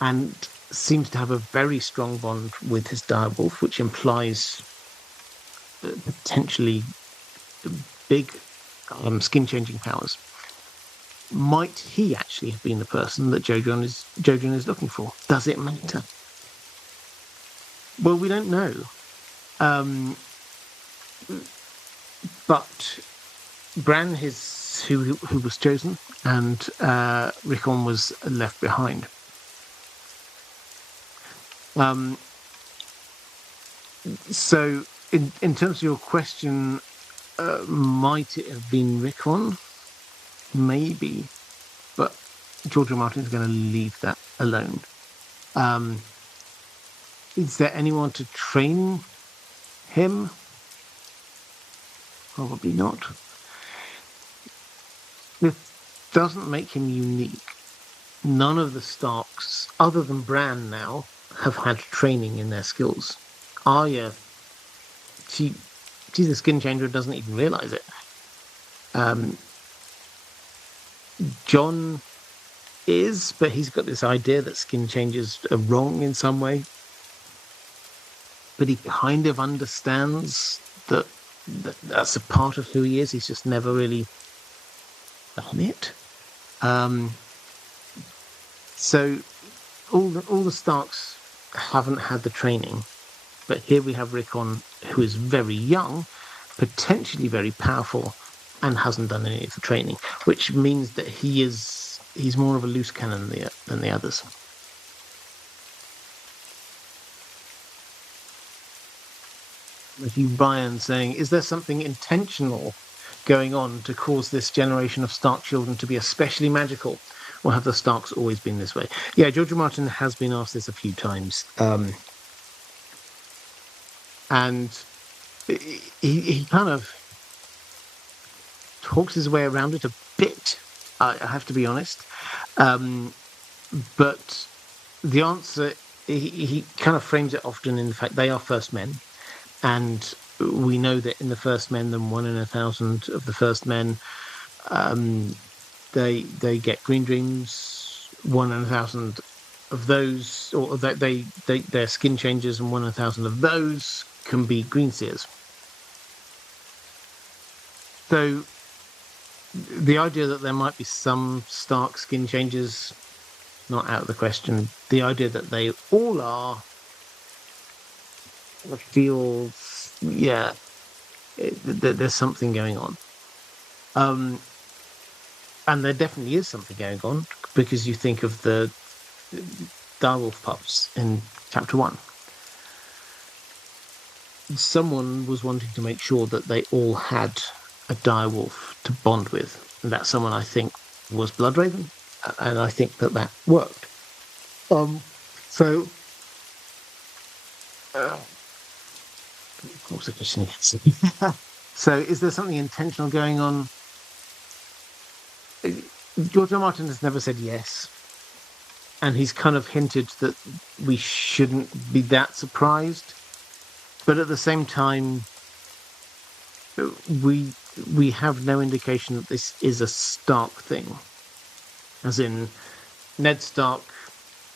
And seems to have a very strong bond with his direwolf, which implies potentially big skin-changing powers. Might he actually have been the person that Jojen is looking for? Does it matter? Well, we don't know. But Bran is who was chosen, and Rickon was left behind. So, in terms of your question, might it have been Rickon? Maybe, but George R. R. Martin is going to leave that alone. Is there anyone to train him? Probably not. This doesn't make him unique. None of the Starks, other than Bran now, have had training in their skills. Arya, she's a skin changer and doesn't even realise it. Jon is, but he's got this idea that skin changes are wrong in some way. But he kind of understands that that's a part of who he is. He's just never really done it. So all the Starks haven't had the training, but here we have Rickon, who is very young, potentially very powerful, and hasn't done any of the training, which means that he's more of a loose cannon than the others. With you, Brian, saying, is there something intentional going on to cause this generation of Stark children to be especially magical? Or have the Starks always been this way? Yeah, George R. R. Martin has been asked this a few times. And he kind of talks his way around it a bit, I have to be honest. But the answer, he kind of frames it often in the fact they are first men. And we know that in the First Men, the 1 in 1,000 of the First Men, they get green dreams. 1 in 1,000 of those, or they're skin changers, and 1 in 1,000 of those can be green seers. So the idea that there might be some Stark skin changers, not out of the question. The idea that they all are feels, yeah, there's something going on. And there definitely is something going on, because you think of the direwolf pups in chapter 1. Someone was wanting to make sure that they all had a direwolf to bond with. And that someone, I think, was Bloodraven. And I think that worked. What was the question? So, is there something intentional going on? George R. R. Martin has never said yes. And he's kind of hinted that we shouldn't be that surprised. But at the same time, we have no indication that this is a Stark thing. As in, Ned Stark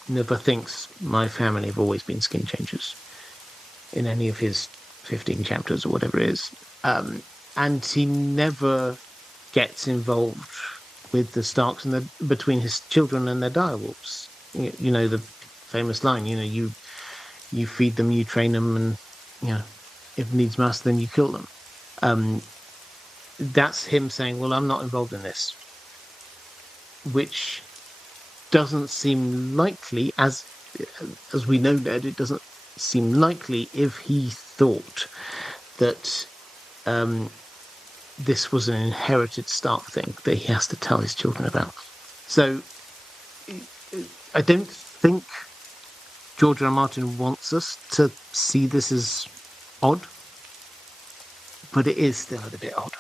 never thinks my family have always been skin changers in any of his 15 chapters or whatever it is. And he never gets involved with the Starks and between his children and their direwolves. You know, the famous line, you feed them, you train them, and, if needs must, then you kill them. That's him saying, well, I'm not involved in this, which doesn't seem likely, as we know, Ned, it doesn't seem likely if he thought that this was an inherited Stark thing that he has to tell his children about. So I don't think George R. R. Martin wants us to see this as odd, but it is still a bit odd.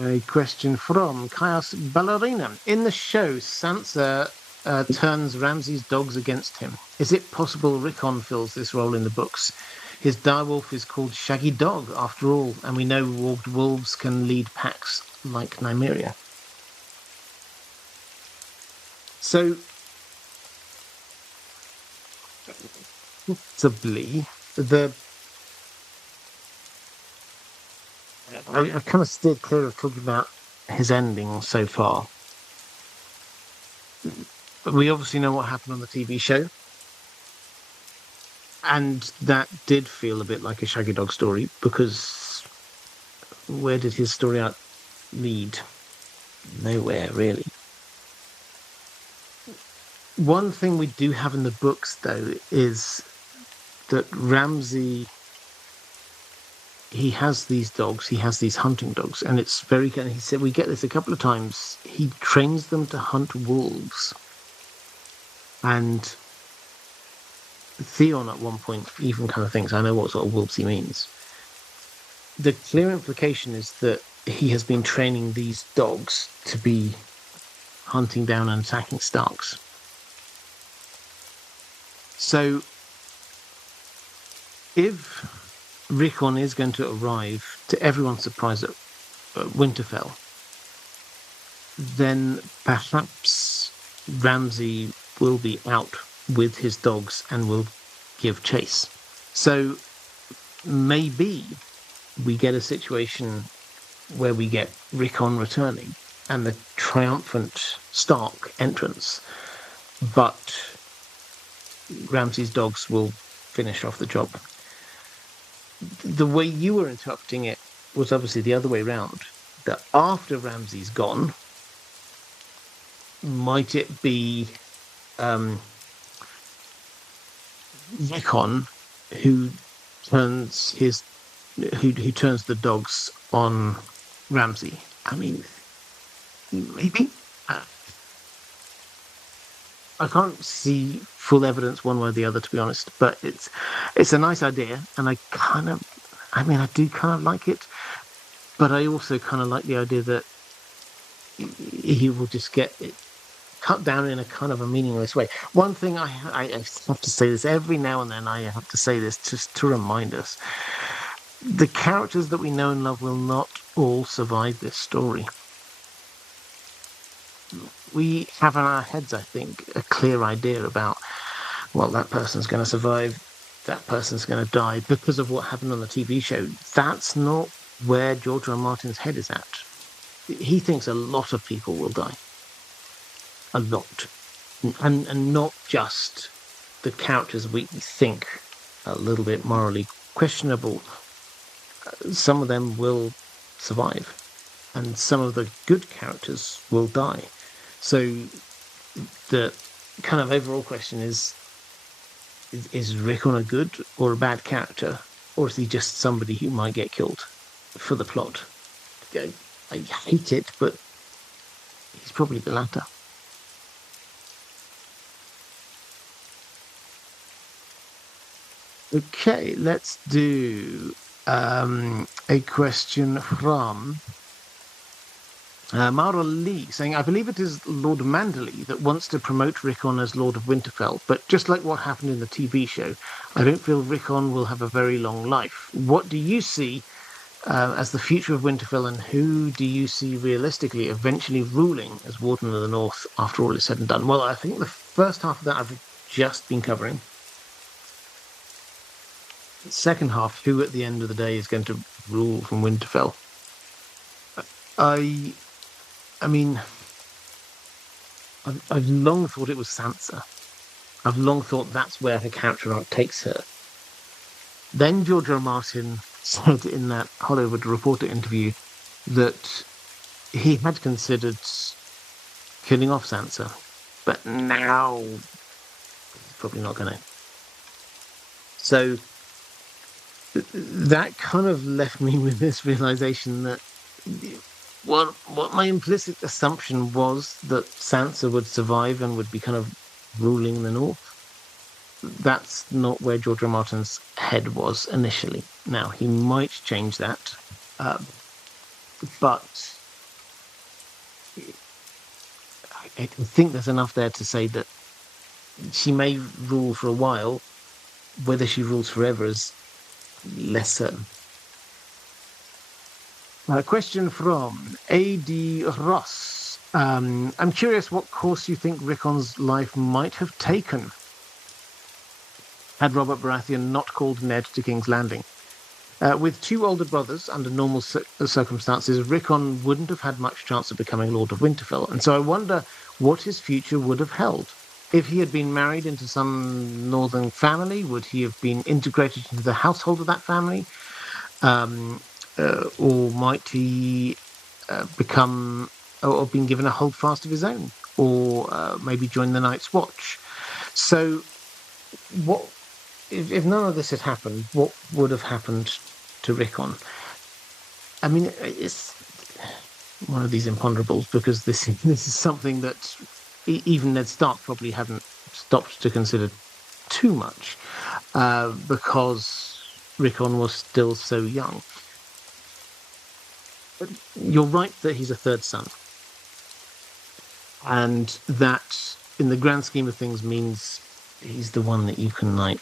A question from Chaos Ballerina. In the show, Sansa turns Ramsay's dogs against him. Is it possible Rickon fills this role in the books? His direwolf is called Shaggy Dog, after all, and we know warped wolves can lead packs like Nymeria. So, possibly, I've kind of steered clear of talking about his ending so far. But we obviously know what happened on the TV show. And that did feel a bit like a Shaggy Dog story, because where did his story arc lead? Nowhere, really. One thing we do have in the books, though, is that Ramsay, he has these dogs, he has these hunting dogs, and it's very good. He said, we get this a couple of times, he trains them to hunt wolves. And Theon at one point even kind of thinks, I know what sort of wolves he means. The clear implication is that he has been training these dogs to be hunting down and attacking Starks. So if Rickon is going to arrive, to everyone's surprise, at Winterfell, then perhaps Ramsay will be out with his dogs and will give chase. So maybe we get a situation where we get Rickon returning and the triumphant Stark entrance, but Ramsay's dogs will finish off the job. The way you were interpreting it was obviously the other way around, that after Ramsay's gone, might it be Rickon who turns the dogs on Ramsay? I mean, maybe. I can't see full evidence one way or the other, to be honest, but it's a nice idea, and I do kind of like it, but I also kind of like the idea that he will just get it cut down in a kind of a meaningless way. One thing I have to say this every now and then, I have to say this just to remind us, the characters that we know and love will not all survive this story. We have in our heads, I think, a clear idea about, well, that person's going to survive, that person's going to die because of what happened on the TV show. That's not where George R. R. Martin's head is at. He thinks a lot of people will die. A lot. And not just the characters we think a little bit morally questionable. Some of them will survive, and some of the good characters will die. So the kind of overall question is Rickon a good or a bad character, or is he just somebody who might get killed for the plot? I hate it, but he's probably the latter. Okay, let's do a question from Mara Lee, saying, I believe it is Lord Manderley that wants to promote Rickon as Lord of Winterfell, but just like what happened in the TV show, I don't feel Rickon will have a very long life. What do you see as the future of Winterfell, and who do you see realistically eventually ruling as Warden of the North after all is said and done? Well, I think the first half of that I've just been covering. The second half, who at the end of the day is going to rule from Winterfell? I mean, I've long thought it was Sansa. I've long thought that's where her character arc takes her. Then George R. R. Martin said in that Hollywood Reporter interview that he had considered killing off Sansa, but now he's probably not going to. So that kind of left me with this realization that what my implicit assumption was that Sansa would survive and would be kind of ruling the North. That's not where George R. R. Martin's head was initially. Now, he might change that, but I think there's enough there to say that she may rule for a while. Whether she rules forever is less certain. A question from A.D. Ross. I'm curious what course you think Rickon's life might have taken had Robert Baratheon not called Ned to King's Landing. With two older brothers, under normal circumstances, Rickon wouldn't have had much chance of becoming Lord of Winterfell, and so I wonder what his future would have held. If he had been married into some northern family, would he have been integrated into the household of that family? Or might he become, or been given a holdfast of his own, or maybe join the Night's Watch? So, what if none of this had happened? What would have happened to Rickon? I mean, it's one of these imponderables because this is something that even Ned Stark probably hadn't stopped to consider too much because Rickon was still so young. But you're right that he's a third son. And that, in the grand scheme of things, means he's the one that you can, like,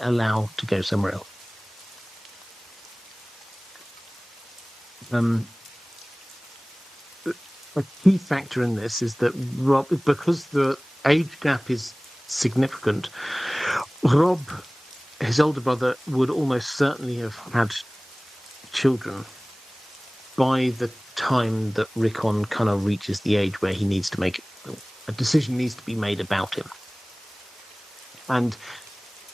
allow to go somewhere else. A key factor in this is that Rob, because the age gap is significant, Rob, his older brother, would almost certainly have had children by the time that Rickon kind of reaches the age where he needs to make a decision needs to be made about him. And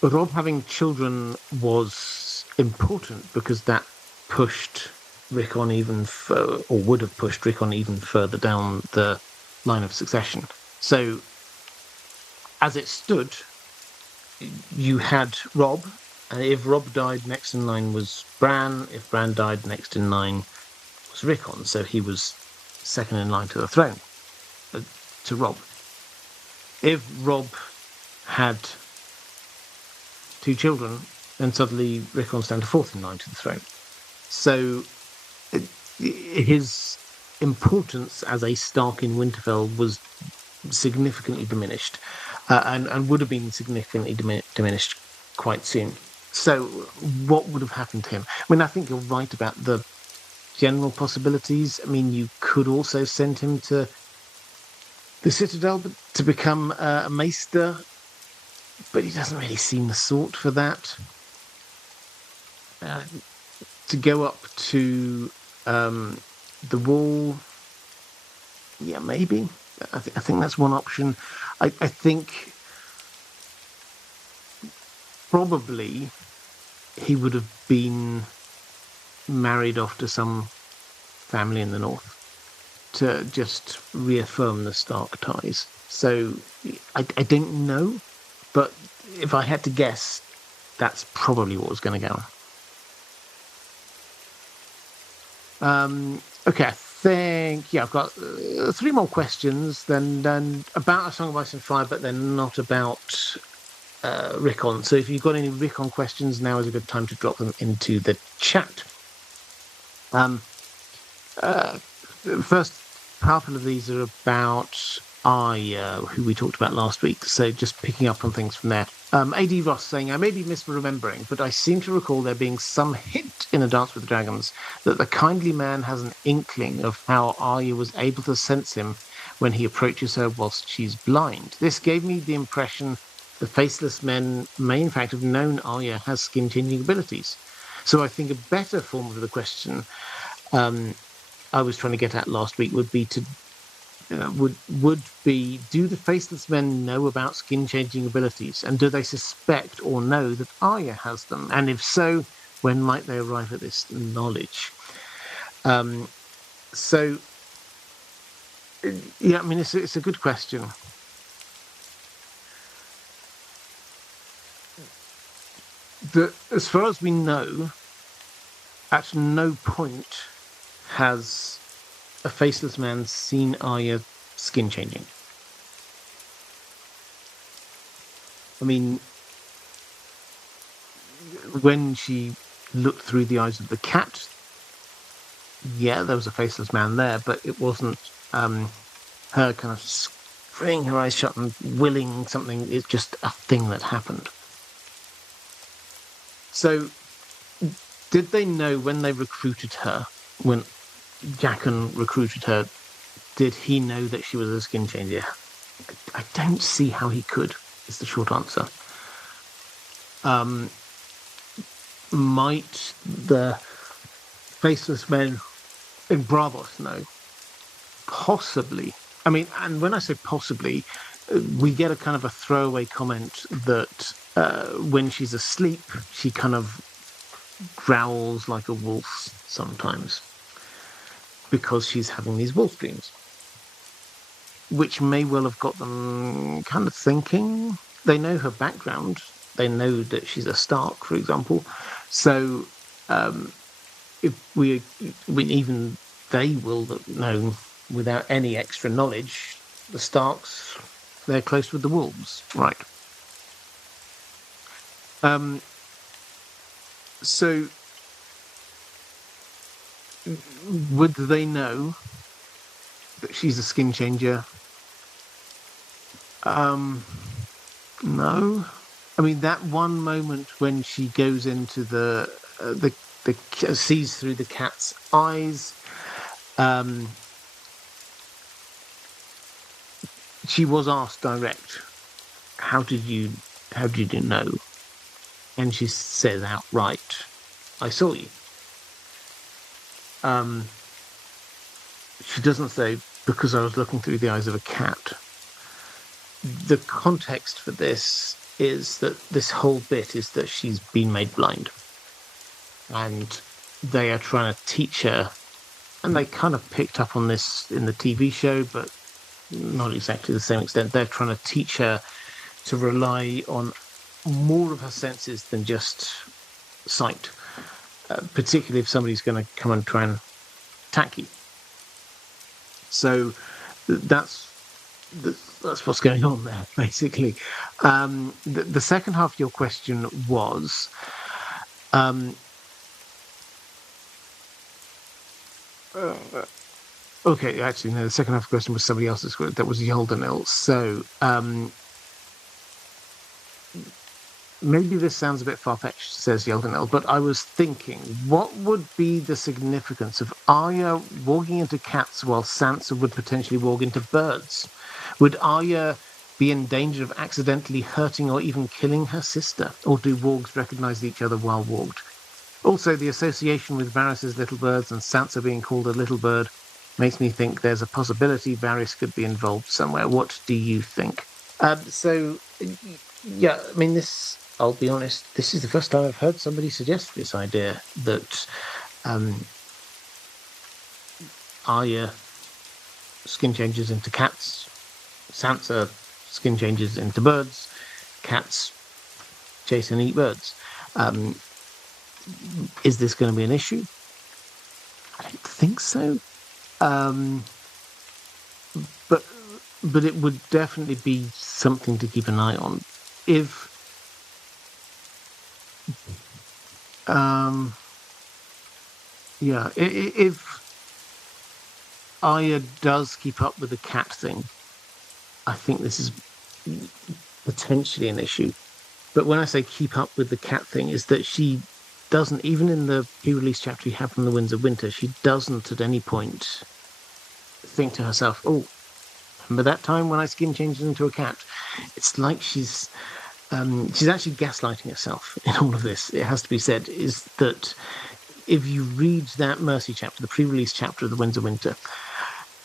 Rob having children was important because that pushed Rickon or would have pushed Rickon even further down the line of succession. So, as it stood, you had Rob, and if Rob died, next in line was Bran. If Bran died, next in line was Rickon. So he was second in line to the throne, to Rob. If Rob had two children, then suddenly Rickon's down to fourth in line to the throne. So his importance as a Stark in Winterfell was significantly diminished, and would have been significantly diminished quite soon. So what would have happened to him? I mean, I think you're right about the general possibilities. I mean, you could also send him to the Citadel to become a maester, but he doesn't really seem the sort for that. To go up to the Wall, yeah, maybe. I think that's one option. I think probably he would have been married off to some family in the north to just reaffirm the Stark ties. So I don't know, but if I had to guess, that's probably what was going to go on. Okay, I think, I've got 3 more questions, then about A Song of Ice and Fire, but then not about Rickon. So if you've got any Rickon questions, now is a good time to drop them into the chat. First couple of these are about Arya, who we talked about last week. So just picking up on things from there. AD Ross saying, I may be misremembering, but I seem to recall there being some hint in A Dance with Dragons that the kindly man has an inkling of how Arya was able to sense him when he approaches her whilst she's blind. This gave me the impression the faceless men may in fact have known Arya has skin-changing abilities. So I think a better form of the question I was trying to get at last week would be to would be, do the faceless men know about skin-changing abilities, and do they suspect or know that Arya has them? And if so, when might they arrive at this knowledge? So, yeah, I mean, it's a good question. As far as we know, at no point has a faceless man seen Arya skin changing. I mean, when she looked through the eyes of the cat, yeah, there was a faceless man there, but it wasn't her kind of spraying her eyes shut and willing something. It's just a thing that happened. So, did they know when they recruited her, when Rickon recruited her, did he know that she was a skin changer? I don't see how he could, is the short answer. Might the faceless men in Bravos know? Possibly. I mean, and when I say possibly, we get a kind of a throwaway comment that when she's asleep, she kind of growls like a wolf sometimes because she's having these wolf dreams, which may well have got them kind of thinking. They know her background. They know that she's a Stark, for example. So if even they will know without any extra knowledge, the Starks, they're close with the wolves, right? So would they know that she's a skin changer? No. I mean, that one moment when she goes into the sees through the cat's eyes. She was asked direct, how did you know? And she says outright, I saw you. She doesn't say, because I was looking through the eyes of a cat. The context for this is that this whole bit is that she's been made blind. And they are trying to teach her, and they kind of picked up on this in the TV show, but not exactly the same extent. They're trying to teach her to rely on more of her senses than just sight, particularly if somebody's going to come and try and attack you. So that's what's going on there, basically. The second half of your question was, okay, actually, no, the second half of the question was somebody else's. That was Yoldanil. So maybe this sounds a bit far-fetched, says Yoldanil, but I was thinking, what would be the significance of Arya walking into cats while Sansa would potentially walk into birds? Would Arya be in danger of accidentally hurting or even killing her sister? Or do wargs recognize each other while walked? Also, the association with Varys' little birds and Sansa being called a little bird makes me think there's a possibility Varys could be involved somewhere. What do you think? So, yeah, I mean, I'll be honest, this is the first time I've heard somebody suggest this idea that Arya skin changes into cats, Sansa skin changes into birds, cats chase and eat birds. Is this going to be an issue? I don't think so. But it would definitely be something to keep an eye on. If if Arya does keep up with the cat thing, I think this is potentially an issue. But when I say keep up with the cat thing, is that she doesn't, even in the pre-release chapter you have from the Winds of Winter, she doesn't at any point think to herself, "Oh, remember that time when I skin changed into a cat?" It's like she's actually gaslighting herself in all of this. It has to be said, is that if you read that Mercy chapter, the pre-release chapter of the Winds of Winter,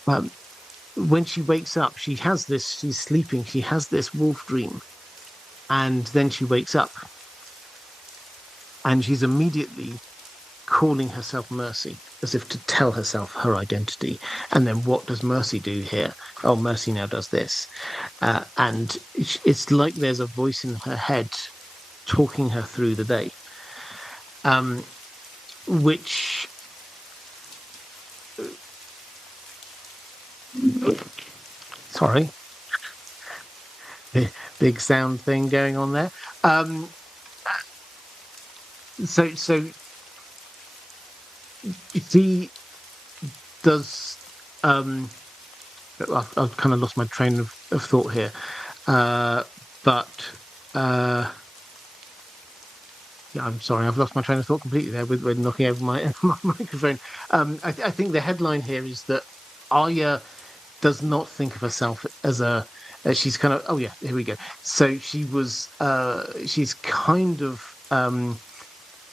um, when she wakes up, she has this. She's sleeping. She has this wolf dream, and then she wakes up, and she's immediately calling herself Mercy, as if to tell herself her identity. And then what does Mercy do here? Oh, Mercy now does this. And it's like there's a voice in her head talking her through the day, which... Sorry. Big sound thing going on there. So she does. I've kind of lost my train of thought here, but yeah, I'm sorry, I've lost my train of thought completely there with knocking over my microphone. I think the headline here is that Arya does not think of herself as a. She's kind of. Oh yeah, here we go. So she was. She's kind of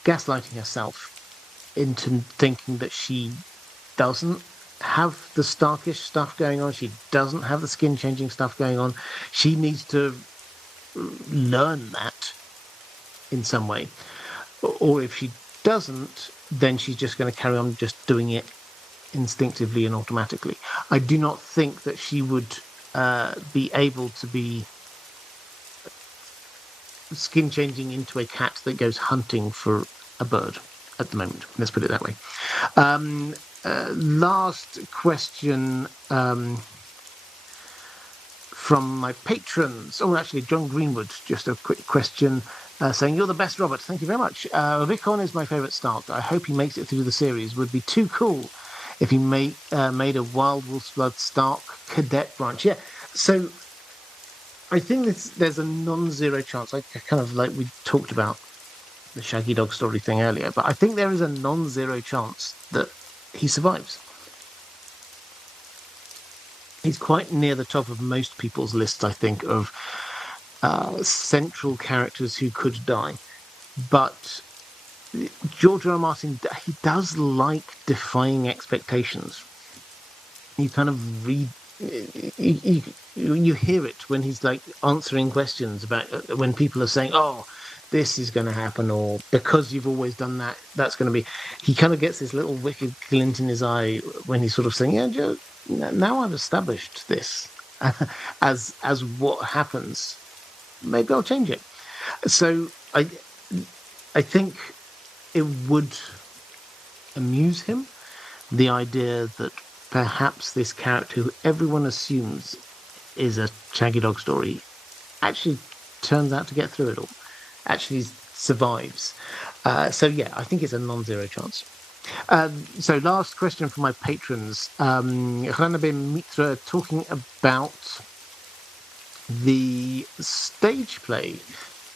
gaslighting herself into thinking that she doesn't have the Starkish stuff going on. She doesn't have the skin changing stuff going on. She needs to learn that in some way. Or if she doesn't, then she's just going to carry on just doing it instinctively and automatically. I do not think that she would be able to be skin changing into a cat that goes hunting for a bird at the moment. Let's put it that way. Last question from my patrons. Oh, actually, John Greenwood, just a quick question saying, "You're the best, Robert." Thank you very much. Rickon is my favourite Stark. I hope he makes it through the series. Would be too cool if he made a Wild Wolf's Blood Stark cadet branch. Yeah, so I think there's a non-zero chance. I kind of like we talked about the Shaggy Dog story thing earlier, but I think there is a non-zero chance that he survives. He's quite near the top of most people's lists, I think, of central characters who could die. But George R. R. Martin, he does like defying expectations. You kind of read, you hear it when he's like answering questions about when people are saying, "Oh, this is going to happen," or "because you've always done that, that's going to be." He kind of gets this little wicked glint in his eye when he's sort of saying, "Yeah, Joe, now I've established this as what happens. Maybe I'll change it." So I think it would amuse him, the idea that perhaps this character who everyone assumes is a Shaggy Dog story actually turns out to get through it all, actually survives. So yeah, I think it's a non-zero chance. So last question from my patrons. Ranabim Mitra talking about the stage play,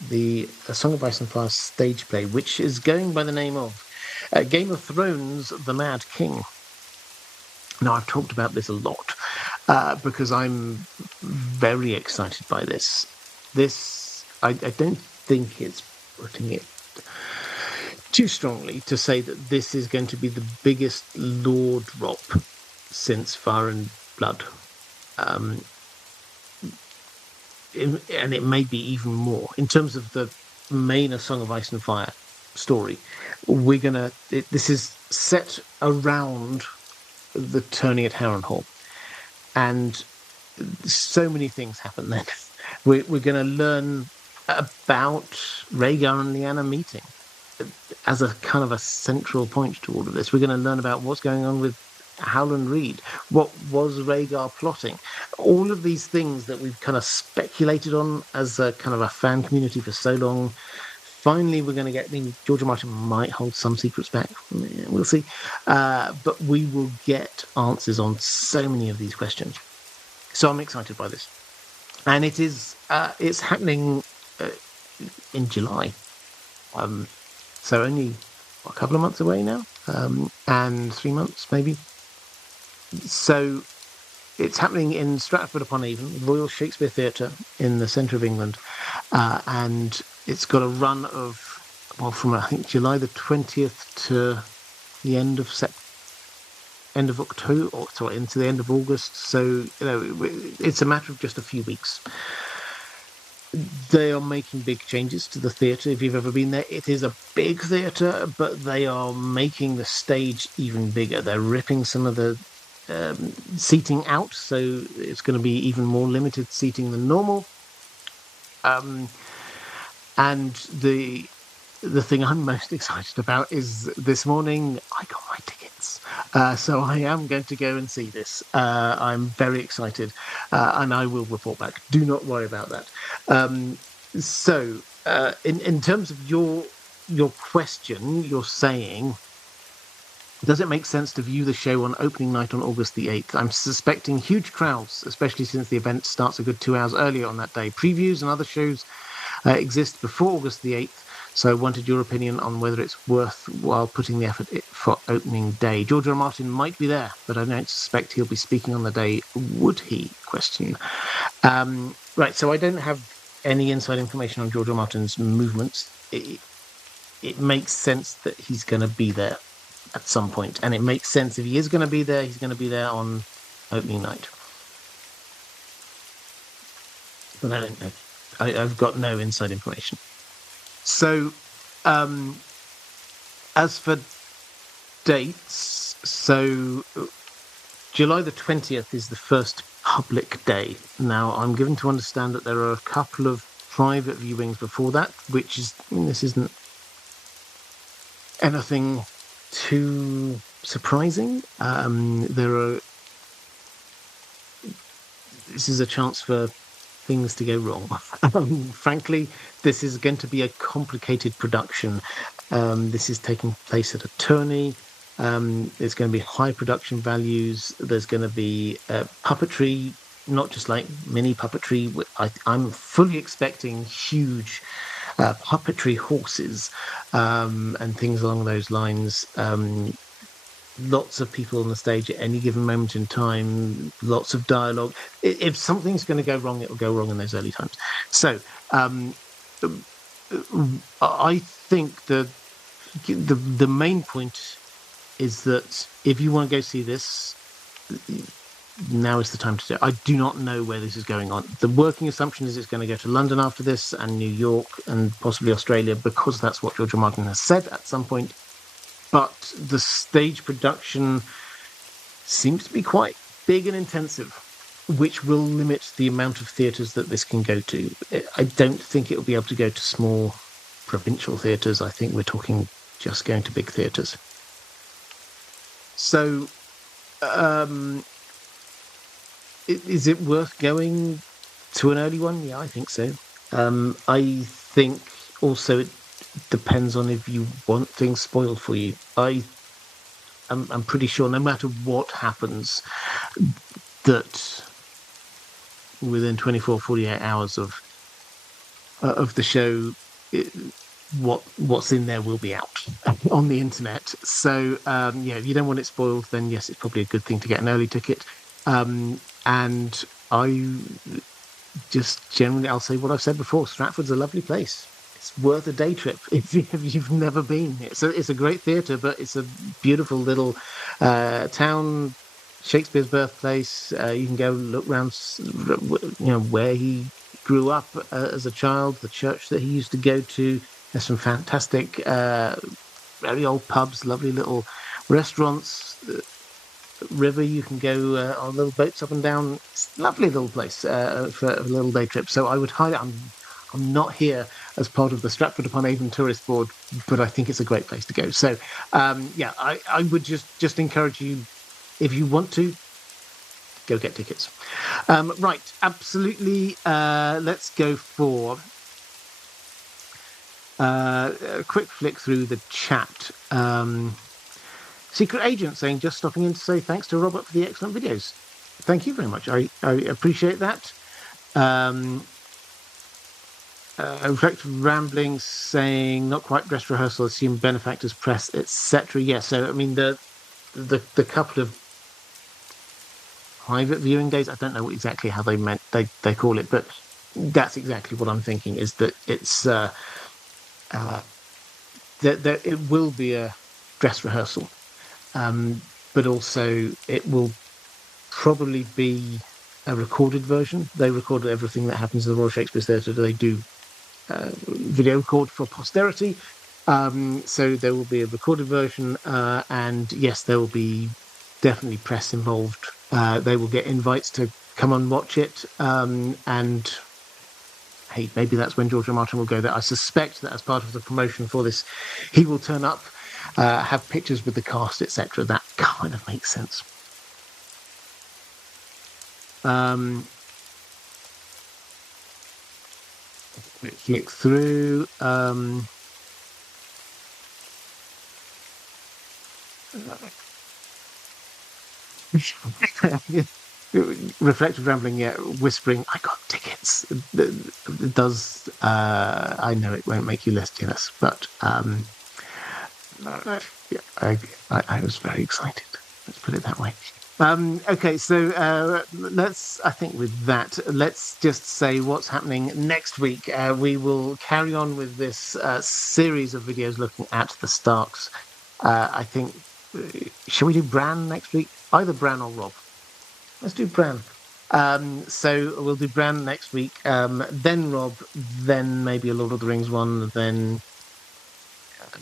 the Song of Ice and Fire stage play, which is going by the name of Game of Thrones, The Mad King. Now, I've talked about this a lot because I'm very excited by this. I don't think it's putting it too strongly to say that this is going to be the biggest lore drop since Fire and Blood. And it may be even more. In terms of the main A Song of Ice and Fire story, this is set around the turning at Harrenhal, and so many things happen then. We're going to learn about Rhaegar and Lyanna meeting as a kind of a central point to all of this. We're going to learn about what's going on with Howland Reed. What was Rhaegar plotting? All of these things that we've kind of speculated on as a kind of a fan community for so long. Finally, we're going to get... George R. Martin might hold some secrets back. We'll see. But we will get answers on so many of these questions. So I'm excited by this. and it's happening in July. So only a couple of months away now, and 3 months maybe. So it's happening in Stratford-upon-Avon, Royal Shakespeare Theatre in the centre of England, and it's got a run of, well, from I think July the 20th to the end of October, or sorry, into the end of August. So it's a matter of just a few weeks. They are making big changes to the theatre. If you've ever been there, it is a big theatre, but they are making the stage even bigger. They're ripping some of the seating out, so it's going to be even more limited seating than normal. And the thing I'm most excited about is this morning I got my tickets, so I am going to go and see this. I'm very excited, and I will report back. Do not worry about that. So, in terms of your question, you're saying, does it make sense to view the show on opening night on August the 8th? I'm suspecting huge crowds, especially since the event starts a good 2 hours earlier on that day. Previews and other shows exist before August the 8th, so I wanted your opinion on whether it's worthwhile putting the effort for opening day. George R. R. Martin might be there, but I don't suspect he'll be speaking on the day. Would he? Question. Right, so I don't have any inside information on George R. R. Martin's movements. It makes sense that he's going to be there at some point, and it makes sense if he is going to be there, he's going to be there on opening night. But I don't know. I've got no inside information. So, as for dates, so July the 20th is the first public day. Now, I'm given to understand that there are a couple of private viewings before that, which is, this isn't anything too surprising. This is a chance for things to go wrong. Frankly, this is going to be a complicated production. This is taking place at a tourney. There's going to be high production values. There's going to be puppetry, not just like mini puppetry. I'm fully expecting huge puppetry horses and things along those lines. Lots of people on the stage at any given moment in time, lots of dialogue. If something's going to go wrong, it will go wrong in those early times. So I think the main point is that if you want to go see this, now is the time to do it. I do not know where this is going on. The working assumption is it's going to go to London after this, and New York, and possibly Australia, because that's what George R. R. Martin has said at some point. But the stage production seems to be quite big and intensive, which will limit the amount of theatres that this can go to. I don't think it will be able to go to small provincial theatres. I think we're talking just going to big theatres. So, is it worth going to an early one? Yeah, I think so. I think also it depends on if you want things spoiled for you. I'm pretty sure no matter what happens, that within 24, 48 hours of the show, what's in there will be out on the internet. So if you don't want it spoiled, then yes, it's probably a good thing to get an early ticket. And I just generally, I'll say what I've said before, Stratford's a lovely place. It's worth a day trip if you've never been. It's a great theatre, but it's a beautiful little town, Shakespeare's birthplace. You can go look around, where he grew up as a child, the church that he used to go to. There's some fantastic, very old pubs, lovely little restaurants. River, you can go on little boats up and down. It's a lovely little place for a little day trip. So I would highly. I'm not here as part of the Stratford-upon-Avon Tourist Board, but I think it's a great place to go. So, I would just encourage you, if you want to, go get tickets. Right, absolutely. Let's go for a quick flick through the chat. Secret Agent saying, just stopping in to say thanks to Robert for the excellent videos. Thank you very much. I appreciate that. Reflective Ramblings saying not quite dress rehearsal, assume benefactors press, etc. Yes, so I mean the couple of private viewing days, I don't know exactly how they call it, but that's exactly what I'm thinking, is that it's that it will be a dress rehearsal, but also it will probably be a recorded version. They recorded everything that happens in the Royal Shakespeare Theatre. They do video record for posterity. So there will be a recorded version, and yes, there will be definitely press involved. They will get invites to come and watch it, and hey, maybe that's when George R. Martin will go there. I suspect that as part of the promotion for this, he will turn up, have pictures with the cast, etc. That kind of makes sense. Flick through. Reflective Rambling, yeah, whispering, I got tickets. It does, I know it won't make you less jealous, but yeah, I was very excited. Let's put it that way. Okay, so I think with that, let's just say what's happening next week. We will carry on with this series of videos looking at the Starks. I think, shall we do Bran next week? Either Bran or Rob. Let's do Bran. So we'll do Bran next week, then Rob, then maybe a Lord of the Rings one, then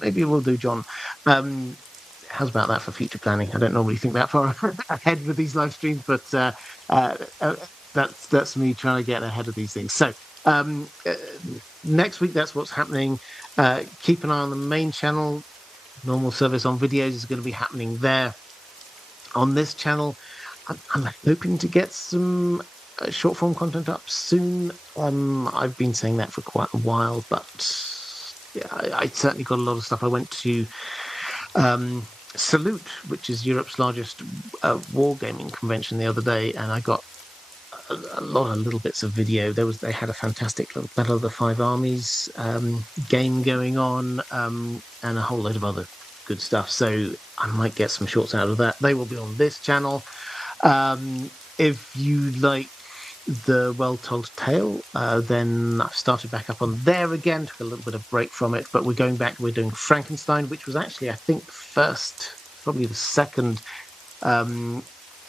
maybe we'll do John. How's about that for future planning? I don't normally think that far ahead with these live streams, but that's me trying to get ahead of these things. So next week, that's what's happening. Keep an eye on the main channel. Normal service on videos is going to be happening there. On this channel, I'm hoping to get some short form content up soon. I've been saying that for quite a while, but yeah, I certainly got a lot of stuff. I went to Salute, which is Europe's largest wargaming convention, the other day, and I got a lot of little bits of video. They had a fantastic little Battle of the Five Armies game going on, and a whole load of other good stuff. So I might get some shorts out of that. They will be on this channel. If you like the Well Told Tale, then I've started back up on there again, took a little bit of break from it, but we're going back, we're doing Frankenstein, which was actually, I think, probably the second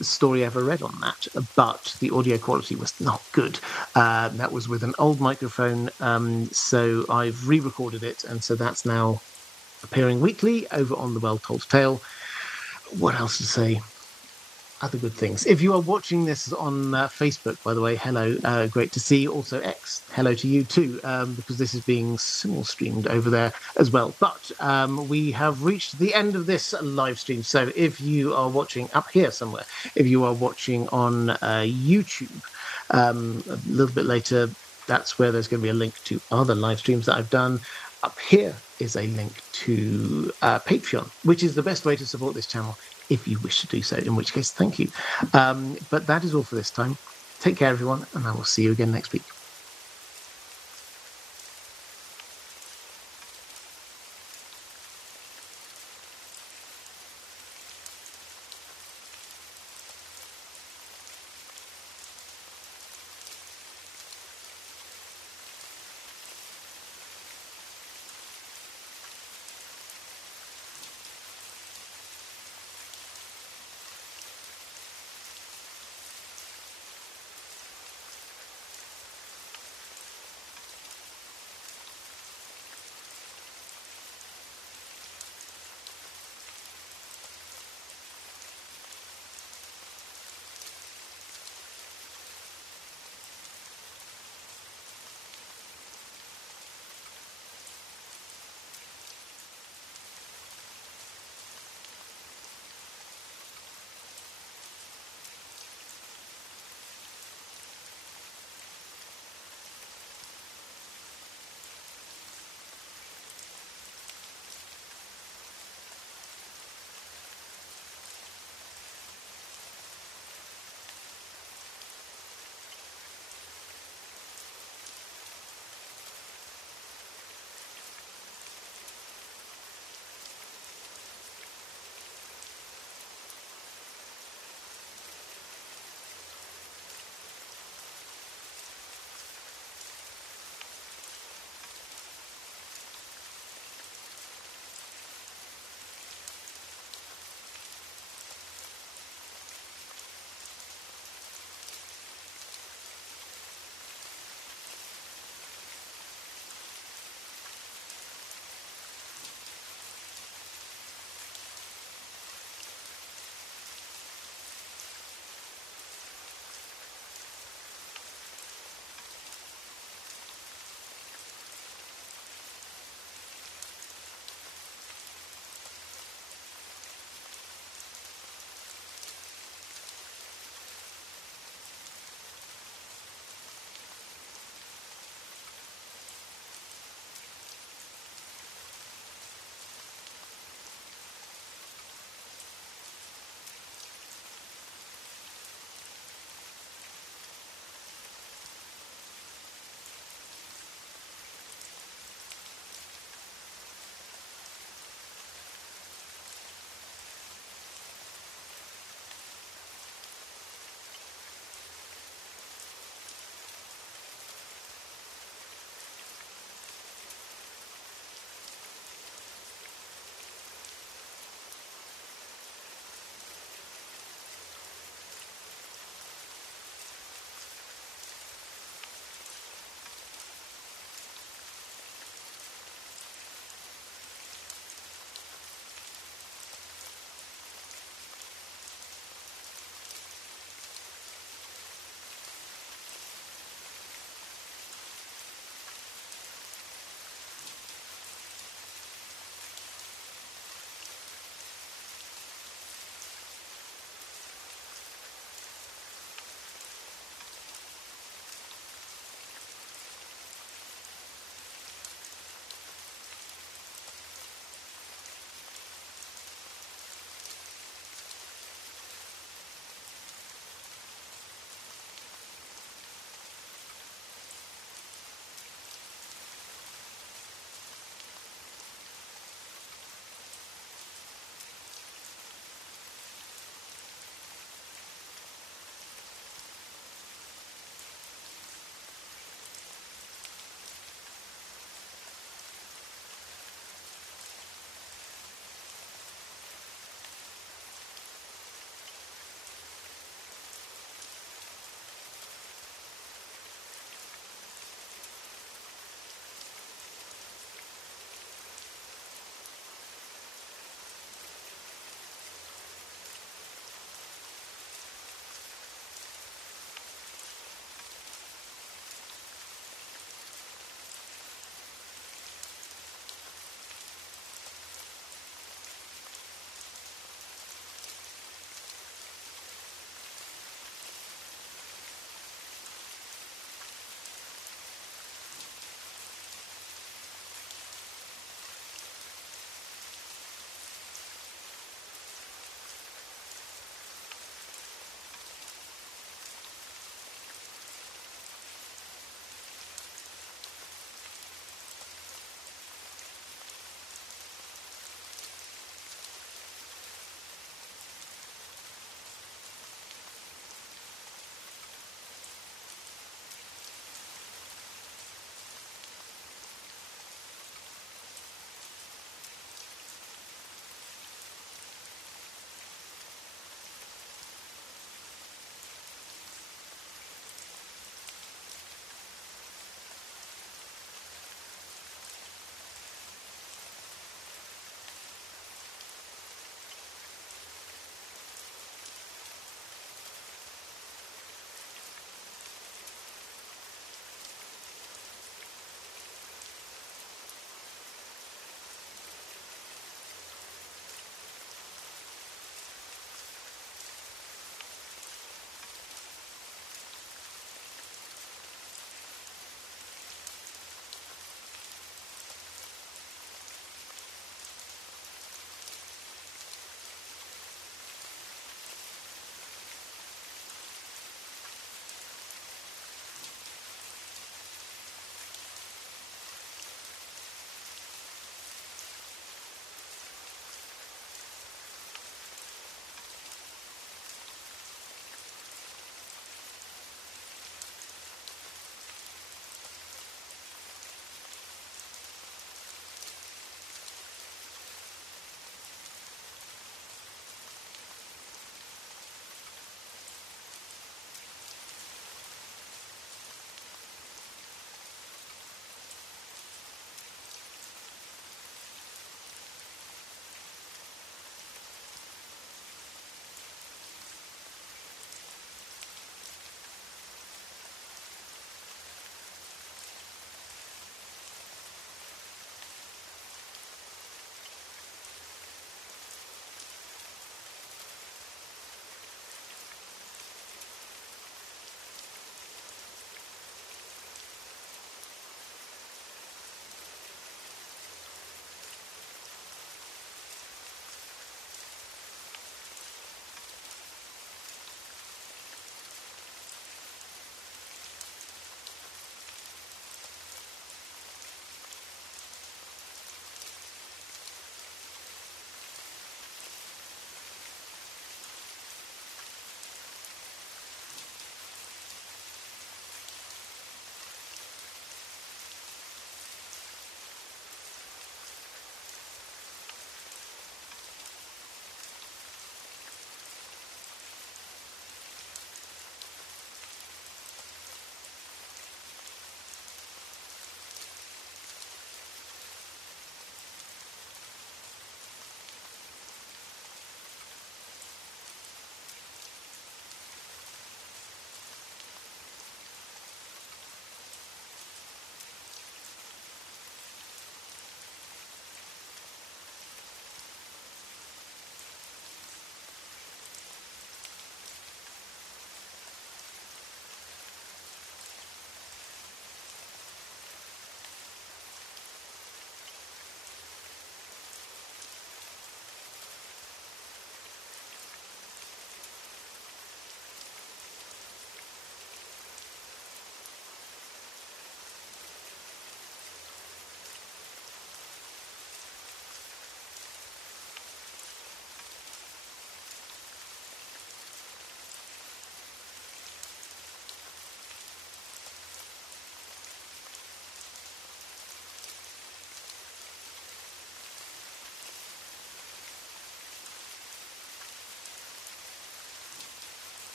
story I ever read on that, but the audio quality was not good. That was with an old microphone, so I've re-recorded it, and so that's now appearing weekly over on the Well Told Tale. What else to say? Other good things. If you are watching this on Facebook, by the way, hello, great to see you. Also X, hello to you too, because this is being simul streamed over there as well. But we have reached the end of this live stream. So if you are watching up here somewhere, if you are watching on YouTube, a little bit later, that's where there's going to be a link to other live streams that I've done. Up here is a link to Patreon, which is the best way to support this channel, if you wish to do so, in which case, thank you. But that is all for this time. Take care, everyone, and I will see you again next week.